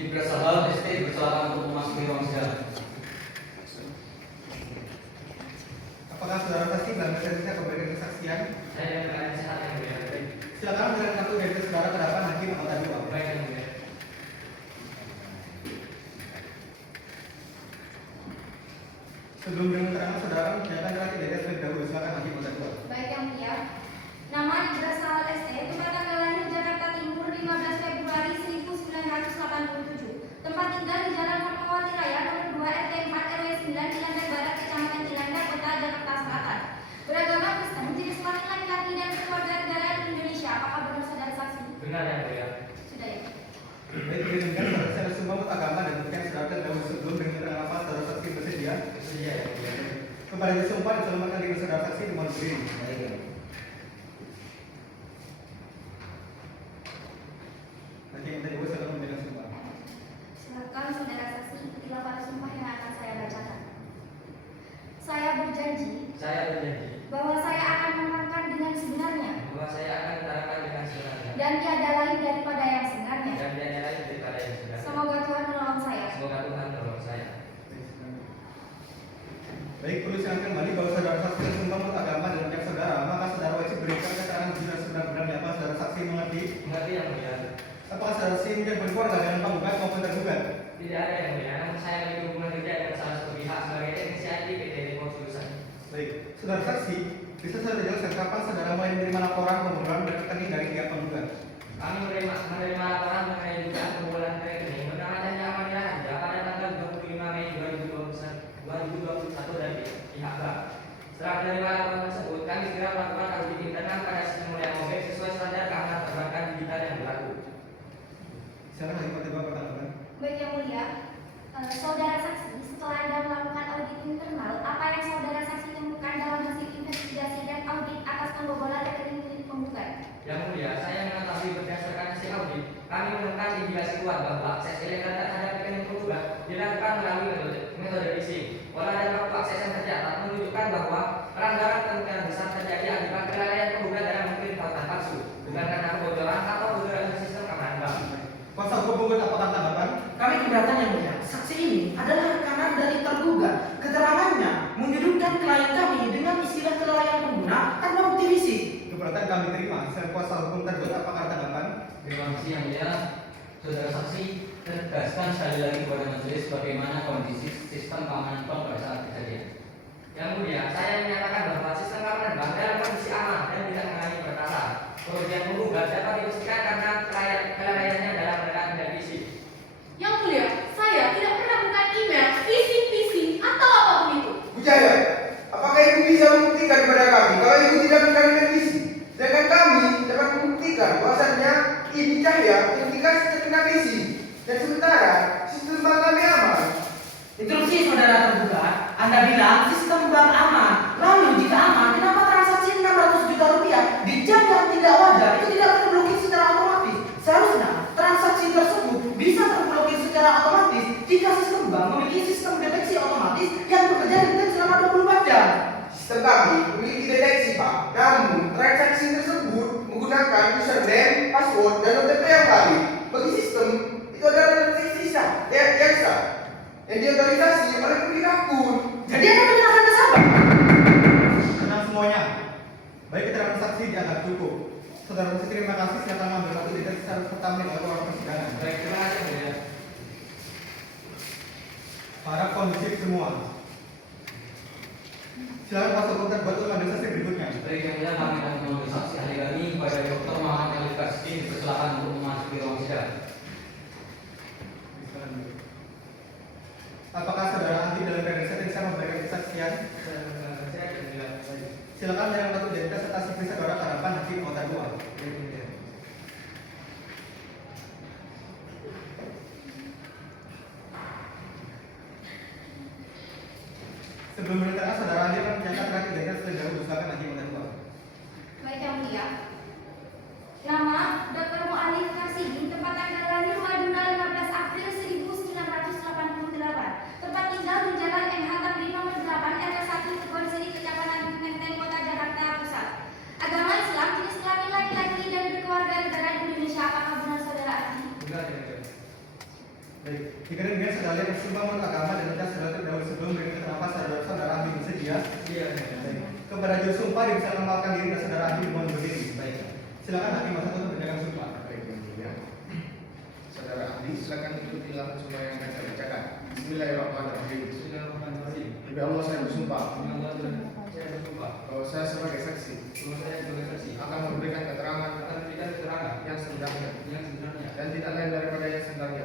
Ibrahim Sahal SD bersilakan untuk memasuki ruang sidang. Apakah saudara saksi dalam bisa memberikan kesaksian? Saya yang keadaan sehat yang mulia. Silakan memberikan kartu identitas saudara ke depan hakim anggota 2. Baik yang mulia. Sebelum dengan keterangan saudara, menyatakan kartu identitas terlebih dahulu. Silakan hakim anggota 2. Baik yang mulia. Nama Ibrahim ST, tempat tanggal lahir Jakarta Timur 15 Februari 1987. Tempat tinggal di Jalan Fatmawati Raya nomor 2 RT 4 RW 9 Cilandak Barat, Kecamatan Cilandak, Kota Jakarta Selatan. Beragama Kristen, jenis kelamin laki-laki dan berkeluarga negara Indonesia. Apakah benar saudara saksi? Seperti demikian, saudara saya bersumpah menurut agama dan bukti yang saudara terdahulu sebelum dengan keterangan apa saudara saksi bersedia? Bersedia yang mulia. Kepada yang disumpah diselamatkan diri saudara saksi dimohon berdiri. Nanti yang tadi saudara memberikan sumpah. Silakan saudara saksi ikutilah para sumpah yang akan saya bacakan. Saya berjanji bahwa saya akan menerangkan dengan sebenarnya dan tiada lain daripada yang sebenarnya. Semoga Tuhan menolong saya. Baik, perlu saya kembali bahwa saudara saksi bersumpah menurut agama dan yang saudara, maka saudara wajib berikan keterangan jujur sebenar-benarnya. Apa saudara saksi mengerti? Mengerti yang mulia. Apakah saudara saksi mungkin berkeluarga dengan penggugat maupun tergugat? Tidak ada yang mulia, namun saya memiliki hubungan kerja dengan salah satu pihak sebagai teknisi IT PT Depot Jurusan. Baik, saudara saksi, bisa saudara jelaskan kapan saudara mulai menerima laporan pembobolan rekening dari pihak penggugat? Kami menerima laporan mengenai dugaan pembobolan rekening bernama Cahya Amanila Hanja pada tanggal 25 Mei 2021 dari pihak bank. Setelah menerima laporan tersebut, kami segera melakukan audit internal pada sistem mulia Mobek sesuai standar keamanan perbankan digital yang berlaku. Silakan lagi Pak pertanyaan. Baik yang mulia, saudara saksi setelah Anda melakukan audit internal, apa yang saudara saksi temukan dalam hasil investigasi dan audit atas pembobolan rekening milik penggugat? Yang mulia, saya mengetahui berdasarkan hasil audit, kami menemukan indikasi kuat bahwa akses ilegal terhadap rekening penggugat dilakukan melalui metode phishing. Olah dan waktu akses yang tercatat menunjukkan bahwa pelanggaran kemungkinan besar terjadi akibat kelalaian penggugat dalam mengirim tautan palsu, bukan karena kebocoran atau kebocoran sistem keamanan bank. Kuasa hukum penggugat apakah tanggapan? Kami keberatan yang mulia. Saksi ini adalah rekanan dari tergugat. Keterangannya menyudutkan klien kami dengan istilah kelalaian pengguna tanpa bukti fisik. Keberatan kami terima. Selain kuasa hukum tergugat apakah tanggapan? Terima kasih yang mulia. Saudara saksi tegaskan sekali lagi kepada majelis bagaimana kondisi sistem keamanan bank pada saat kejadian. Yang mulia, saya menyatakan bahwa sistem keamanan bank dalam kondisi aman dan tidak mengalami peretasan. Kerugian penggugat dapat dipastikan karena kelalaiannya dalam rekening dan phishing. Yang mulia, saya tidak pernah buka email, phishing atau apapun itu. Bu Cahya, apakah ibu bisa membuktikan kepada kami kalau ibu tidak melakukan visi? Sedangkan kami dapat membuktikan bahwasannya ibu Cahya indikasi terkena visi dan sementara sistem bank kami aman. Interupsi saudara tergugat, Anda bilang sistem bank aman. Lalu jika aman, kenapa transaksi 600 juta rupiah di jam yang tidak wajar itu tidak terblokir secara otomatis? Seharusnya transaksi tersebut bisa terblokir secara otomatis jika sistem bank memiliki sistem deteksi otomatis yang bekerja dengan selama 24 jam. Sistem kami memiliki deteksi Pak, namun transaksi tersebut menggunakan username, password, dan OTP yang valid. Bagi sistem, itu adalah transaksi yang sah yang diotorisasi oleh pemilik akun. Jadi Anda menyerahkan nasabah? Tenang semuanya. Baik, keterangan saksi dianggap cukup. Saudara saksi terima kasih. Silakan mengambil waktu tidak secara serta merta ruang persidangan. Baik, terima kasih yang mulia. Para kondusif semua. Silakan kuasa hukum tergugat untuk mengambil saksi berikutnya. Baik yang mulia, kami akan mengambil saksi ahli kami pada Dr. Muhammad Elifas. Persilakan untuk memasuki ruang sidang. Apakah saudara ahli dalam keadaan bisa memberikan kesaksian? Silakan yang satu identitas serta sipil saudara harapan hakim kota 2. Sebelum menentukan saudara ahli akan mencatat identitas terlebih dahulu. Silakan hakim kota 2. Baik yang mulia. Nama Dr. Mu'alif Karsidi, tempat tanggal lahir Maduna 15 April 1988. Tempat tinggal di Jalan MH Tamrin nomor 8 RW 1 Kebon Seri Kecamatan Menteng Kota Jakarta Pusat. Agama Islam, jenis kelamin laki-laki dan berkeluarga negara Indonesia. Apakah benar saudara ahli? Benar ya, mulia. Baik, jika demikian saudara ahli bersumpah menurut agama dan menurut saudara terdahulu sebelum memberikan keterangan saudara ahli bersedia. Iya, ya. Baik. Kepada juru sumpah yang bisa melaporkan diri dan saudara ahli mohon berdiri. Baik. Silakan hakim masa untuk menjalankan sumpah. Baik, yang mulia. Saudara ahli, silakan ikutilah sumpah yang akan saya bacakan. Bismillahirrahmanirrahim. Bismillahirrahmanirrahim. Demi Allah saya bersumpah Saya bersumpah bahwa saya sebagai saksi bahwa saya sebagai saksi akan memberikan keterangan yang sebenarnya dan tidak lain daripada yang sebenarnya.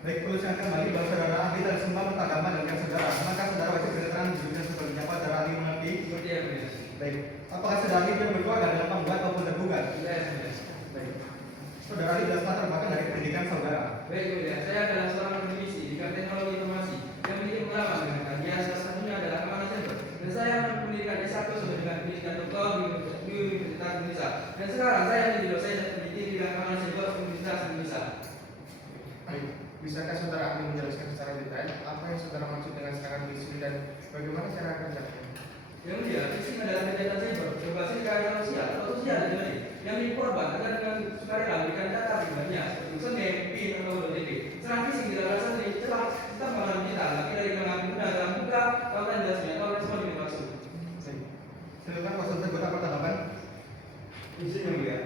Baik, perlu saya kembali bahwa saudara ahli telah bersumpah menurut agama dan yang saudara. Maka saudara wajib berketerangan jujur sepenuhnya. Apa saudara ahli mengerti? Seperti yang mulia. Baik. Apakah saudara ahli yang berkeluarga dalam penggugat maupun tergugat? Iya, yang mulia. Baik. Saudara Ali jelas latar belakang dari pendidikan saudara. Baik, yang mulia, saya adalah seorang akademisi di bidang teknologi informasi yang memiliki pengalaman dengan kajian, salah satunya adalah keamanan cyber. Dan saya pendidikan S1 sampai dengan pendidikan doktor di Universitas Indonesia. Dan sekarang saya menjadi dosen dan peneliti di bidang keamanan cyber Universitas Indonesia. Baik, bisakah saudara ahli menjelaskan secara detail apa yang saudara maksud dengan serangan phishing dan bagaimana cara kerjanya? Yang mulia, phishing adalah kejahatan cyber berbasis keadaan manusia atau sosial dan yang milik korban agar dengan sukarela memberikan data pribadinya seperti username, PIN, atau OTP. Serangan phishing tidak berasal dari celah sistem keamanan digital, tapi dari kalangan pengguna dalam buka, kautan jelasnya atau respon yang dimaksud. Silakan kuasa hukum bertanggapan tanggapan. Izin yang mulia,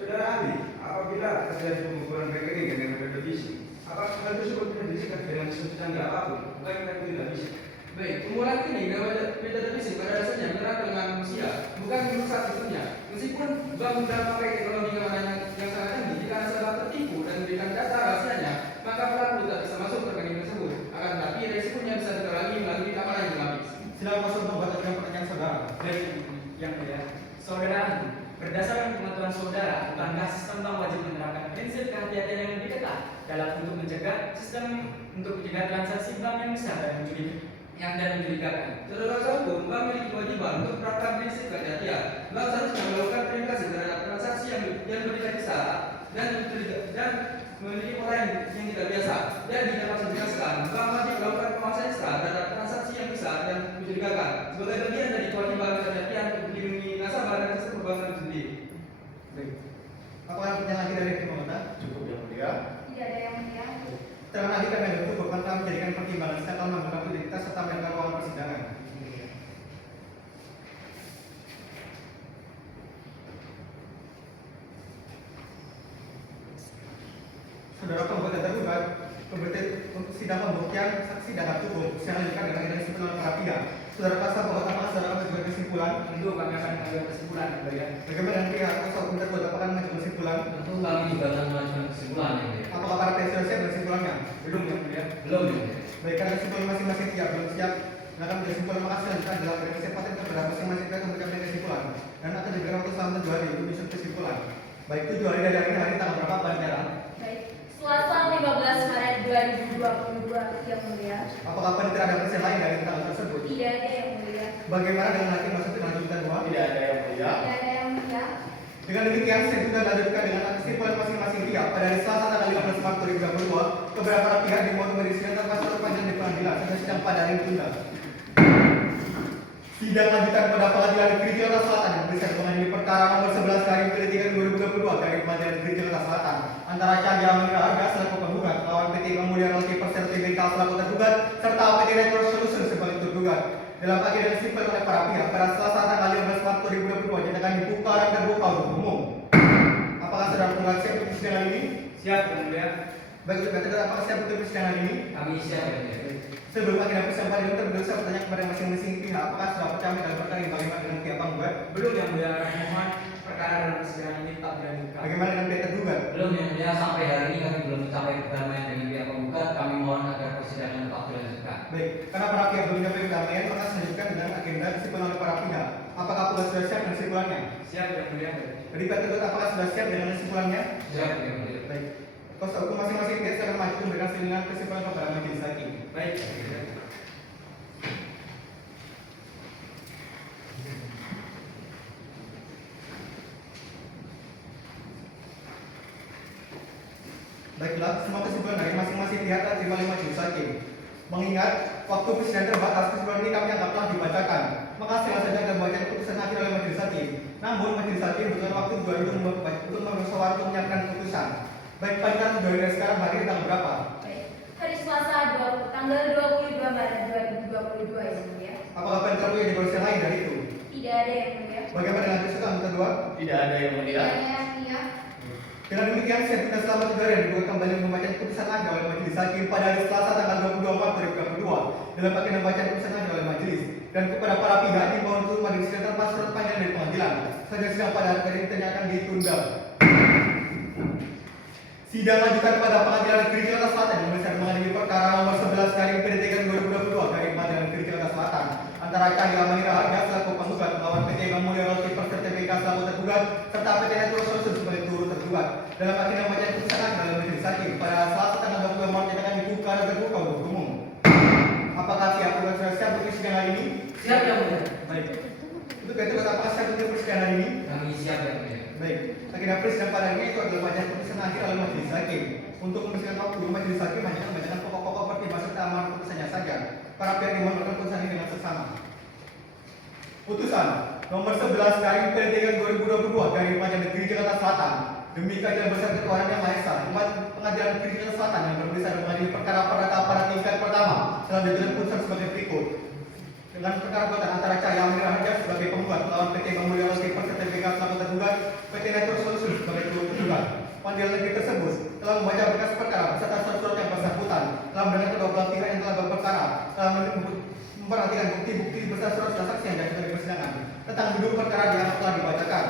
saudara ahli, apabila terjadi pembobolan rekening dengan metode phishing, apakah hal tersebut bisa disingkat dengan sistem canggih apapun? Bukan kita tidak bisa. Baik, pembobolan rekening dengan metode phishing pada dasarnya menyerang kelengahan manusia, bukan merusak sistemnya. Meskipun bank sudah memakai teknologi keamanan yang sangat tinggi, jika nasabah tertipu dan memberikan data rahasianya, maka pelaku tak bisa masuk ke rekening tersebut. Akan tetapi resikonya bisa dikurangi melalui keamanan yang berlapis. Silakan kuasa hukum membacakan pertanyaan saudara. Baik, yang mulia, saudara ahli, berdasarkan pengetahuan saudara, bukankah sistem bank wajib menerapkan prinsip kehati-hatian yang lebih ketat dalam untuk mencegah transaksi bank yang besar dan mencurigakan? Saudara hukum, bank memiliki kewajiban untuk menerapkan prinsip kehati-hatian. Bank seharusnya melakukan verifikasi terhadap transaksi yang berbeda besar dan memiliki orang yang tidak biasa. Dan dapat saya jelaskan, bank wajib melakukan pengawasan ekstra terhadap transaksi yang besar dan mencurigakan sebagai bagian dari kewajiban kehati-hatian untuk melindungi nasabah dan sistem perbankan itu sendiri. Baik. Apakah pertanyaan lagi dari Hakim Anggota? Cukup yang mulia. Tidak ada yang mulia. Keterangan ahli kami itu berbantah menjadikan pertimbangan serta menganggap identitas serta menentukan ruangan persidangan. Saudara pembuat dan tergugat, sidang pembuktian saksi dan alat tubuh yang dilanjutkan dengan identitas penuntut para pihak. Saudara paksa bahwa apakah saudara mengajukan kesimpulan? Tentu kami akan mengambil kesimpulan yang mulia. Bagaimana dengan pihak kuasa hukum tergugat apakah mengajukan kesimpulan? Tentu kami juga akan mengajukan kesimpulan yang mulia. Apakah para pihak sudah siap dengan kesimpulannya? Belum yang mulia. Belum yang mulia. Baik, karena kesimpulan masing-masing pihak belum siap, akan menjadi kesimpulan maka selanjutnya adalah beri kesempatan kepada masing-masing pihak untuk memberikan kesimpulan dan akan diberikan waktu selama 7 hari untuk menyusun kesimpulan. Baik, 7 hari dari hari tanggal berapa Pak Negara? Baik, Selasa 15 Maret 2022 yang mulia. Apakah panitia ada persen lain dari tanggal tersebut? Tidak ada yang mulia. Bagaimana dengan hakim masuk dengan lanjutan dua? Tidak ada yang mulia. Tidak ada yang mulia. Dengan demikian, saya juga lanjutkan dengan kesimpulan masing-masing pihak pada hari Selasa tanggal 15 Maret 2022 kepada para pihak dimohon memberikan tanpa surat panjang di pengadilan sampai sidang pada hari ditunda. Sidang lanjutan pada Pengadilan Negeri Jakarta Selatan yang berisikan mengadili perkara nomor 11 garing P3 2022 garing Pengadilan Negeri Jakarta Selatan antara Cahya Amanira Harga selaku penggugat lawan PT Kemuliaan Multi Persen Tbk selaku tergugat serta PT Network Solution sebagai tergugat. Dalam agenda disimpulkan oleh para pihak pada Selasa tanggal 15 Maret 2022 dinyatakan dibuka dan terbuka untuk umum. Apakah saudara penggugat siap untuk persidangan ini? Siap yang mulia. Baik, saudara tergugat, apakah siap untuk persidangan ini? Kami siap yang mulia. Sebelum agenda persidangan ini tergugat, saya bertanya kepada masing-masing pihak, apakah sudah percaya dalam perkara ini bagaimana dengan pihak penggugat? Belum yang mulia. Mohon perkara dalam persidangan ini tetap dilanjutkan. Bagaimana dengan pihak tergugat? Belum yang mulia, sampai hari ini kami belum mencapai perdamaian dengan pihak penggugat. Kami mohon agar persidangan tetap dilanjutkan. Baik, karena para pihak belum mencapai perdamaian, maka selanjutnya dengan agenda disimpulkan oleh para pihak. Apakah penggugat sudah siap dengan kesimpulannya? Siap yang mulia. Jadi pihak tergugat apakah sudah siap dengan kesimpulannya? Siap yang mulia. Baik, kuasa hukum masing-masing pihak akan maju memberikan salinan kesimpulan kepada majelis hakim. Baik. Baiklah, semua kesimpulan dari masing-masing pihak telah diterima oleh majelis hakim. Mengingat waktu persidangan terbatas, kesimpulan ini kami anggap telah dibacakan. Maka setelah saja akan membaca keputusan akhir oleh majelis hakim. Namun majelis hakim membutuhkan waktu 2 hari untuk bermusyawarah untuk menyiapkan keputusan. Baik, panitia 2 hari dari sekarang hari ini tanggal berapa? Baik, hari Selasa tanggal 22 Maret 2022 yang mulia. Apakah panitia punya informasi lain dari itu? Tidak ada yang mulia. Bagaimana dengan kesukaan kedua? Tidak ada yang mulia. Tidak ada yang mulia. Dengan demikian, saya tidak selama 7 hari dibuat kembali membaca keputusan akhir oleh majelis hakim pada hari Selasa tanggal 22 Maret 2022 dalam bagian membaca keputusan akhir oleh majelis dan kepada para pihak dimohon untuk majelis sidang tanpa surat panjang dari pengadilan. Saja sidang pada hari ini akan ditunda. Sidang lanjutan pada Pengadilan Negeri Jakarta Selatan yang mengadili perkara nomor 11 garing P3 2022 garing Pengadilan Negeri Jakarta Selatan antara Cahya Amanira Harga selaku penggugat melawan PT Kemuliaan Multi Persen Tbk selaku tergugat serta PT Network Solution sebagai turut tergugat. dalam agenda bacaan putusan dalam majelis hakim pada Selasa tanggal 20 Maret yang akan dibuka dan terbuka untuk umum. Apakah pihak tergugat sudah siap untuk persidangan hari ini? Siap yang mulia. Baik. Untuk itu apakah siap untuk persidangan hari ini? Kami siap yang mulia. Baik. Agenda persidangan pada hari ini itu adalah bacaan putusan akhir oleh majelis hakim. Untuk membersihkan waktu, majelis hakim hanya membacakan pokok-pokok pertimbangan serta amanat putusannya saja. Para pihak dimohon melakukan putusan ini dengan seksama. Putusan nomor 11 garing PL3 2022 garing Pengadilan Negeri Jakarta Selatan demi keadilan besar Ketuhanan Yang Maha Esa, Pengadilan Negeri Jakarta Selatan yang berbisa dan mengadili perkara perdata pada tingkat pertama telah menjatuhkan putusan sebagai berikut. Dengan perkara gugatan antara Cahaya Amir Harja sebagai penggugat melawan PT Bank Mulia Lestari serta BK selaku tergugat, PT Network Solutions sebagai turut tergugat. Pengadilan negeri tersebut telah membaca berkas perkara beserta surat-surat yang bersangkutan, telah mendengar kedua belah pihak yang telah berperkara, telah memperhatikan bukti-bukti beserta surat saksi yang diajukan di persidangan tentang duduk perkara yang telah dibacakan.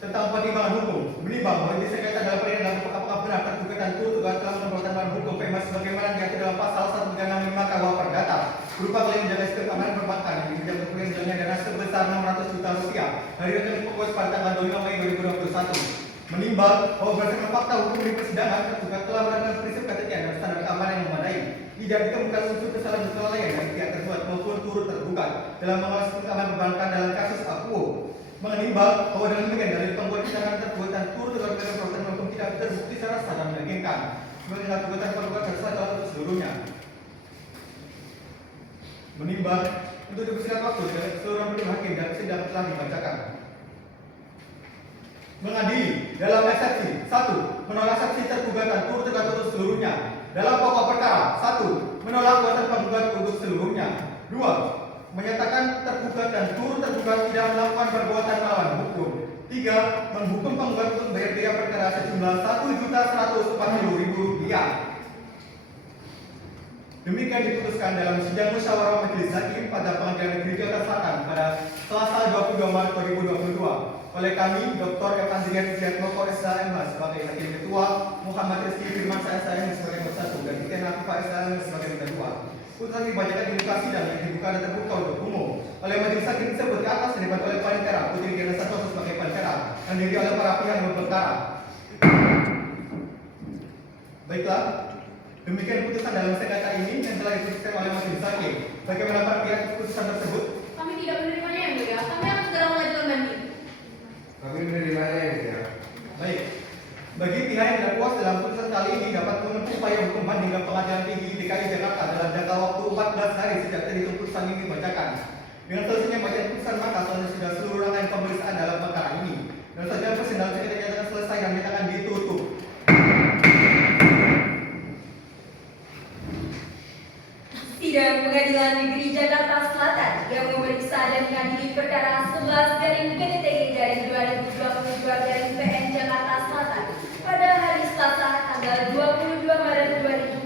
Tentang pertimbangan hukum, menimbang bahwa ini sengketa dalam peradilan apakah benar tergugat dan turut tergugat telah menerapkan bahan hukum PMS sebagaimana diatur dalam pasal 135 KUH Perdata berupa klaim menjaga keamanan perbankan yang dijaga kepentingannya dana sebesar 600 juta rupiah dari rekening pokok pada tanggal 25 Mei 2021. Menimbang bahwa berdasarkan fakta hukum di persidangan tergugat telah menerapkan prinsip ketentuan dan standar keamanan yang memadai. Tidak ditemukan unsur kesalahan dan kelalaian dari pihak tergugat maupun turut tergugat dalam mengawasi keamanan perbankan dalam kasus Akuo. Menimbang bahwa dengan demikian dari pembuat tindakan tergugat dan turut tergugat dalam perbuatan hukum tidak terbukti secara sah dan meyakinkan mengenai gugatan tergugat terserah untuk seluruhnya. Menimbang untuk dibersihkan waktu dari seluruh majelis hakim dan sidang telah dibacakan. Mengadili dalam eksepsi 1. Menolak saksi tergugat dan turut tergugat untuk seluruhnya. Dalam pokok perkara 1. Menolak gugatan penggugat untuk seluruhnya. 2. Menyatakan tergugat dan turut tergugat tidak melakukan perbuatan melawan hukum. 3. Menghukum penggugat untuk bayar biaya perkara sejumlah Rp1.140.000. Demikian diputuskan dalam sidang musyawarah majelis hakim pada Pengadilan Negeri Jakarta Selatan pada Selasa 22 Maret 2022 oleh kami Dr. Evangelia Suryatmoko SHMH sebagai hakim ketua, Muhammad Rizky Firman SHMH sebagai nomor 1 dan Iten Afifah SHMH sebagai nomor 2. Putusan dibacakan di muka sidang yang dibuka dan terbuka untuk umum oleh majelis hakim tersebut di atas yang dibantu oleh Panitera Putri Diana Santoso sebagai Panitera dan diri oleh para pihak yang berperkara. Baiklah, demikian putusan dalam sengketa ini yang telah diputuskan oleh majelis hakim. Bagaimana para pihak putusan tersebut? Kami tidak menerimanya yang mulia. Kami akan segera mengajukan banding. Kami menerimanya yang mulia. Baik. Bagi pihak yang tidak puas dalam putusan kali ini dapat menempuh upaya hukum banding ke Pengadilan Tinggi DKI Jakarta dalam jangka waktu 14 hari sejak terhitung putusan ini dibacakan. Dengan selesainya bacaan putusan maka sudah seluruh rangkaian pemeriksaan dalam perkara ini. Dan saja persidangan sengketa dinyatakan selesai dan dinyatakan ditutup. Sidang Pengadilan Negeri Jakarta Selatan yang memeriksa dan mengadili perkara 11 garing PDTG garing 2022 garing PN Jakarta Selatan pada hari Selasa tanggal 22 Maret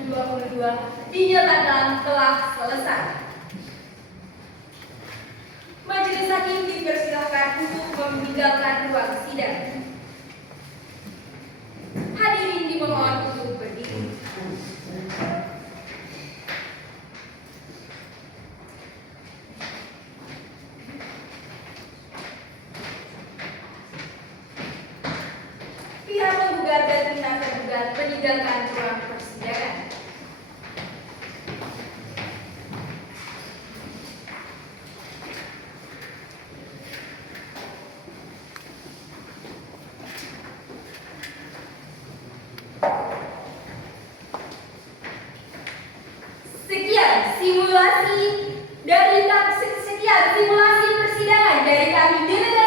2022 dinyatakan telah selesai. Majelis hakim dipersilakan untuk meninggalkan ruang sidang. Hadirin dimohon untuk berdiri. Pihak penggugat dan pihak tergugat meninggalkan ruang persidangan. Sekian simulasi persidangan dari kami.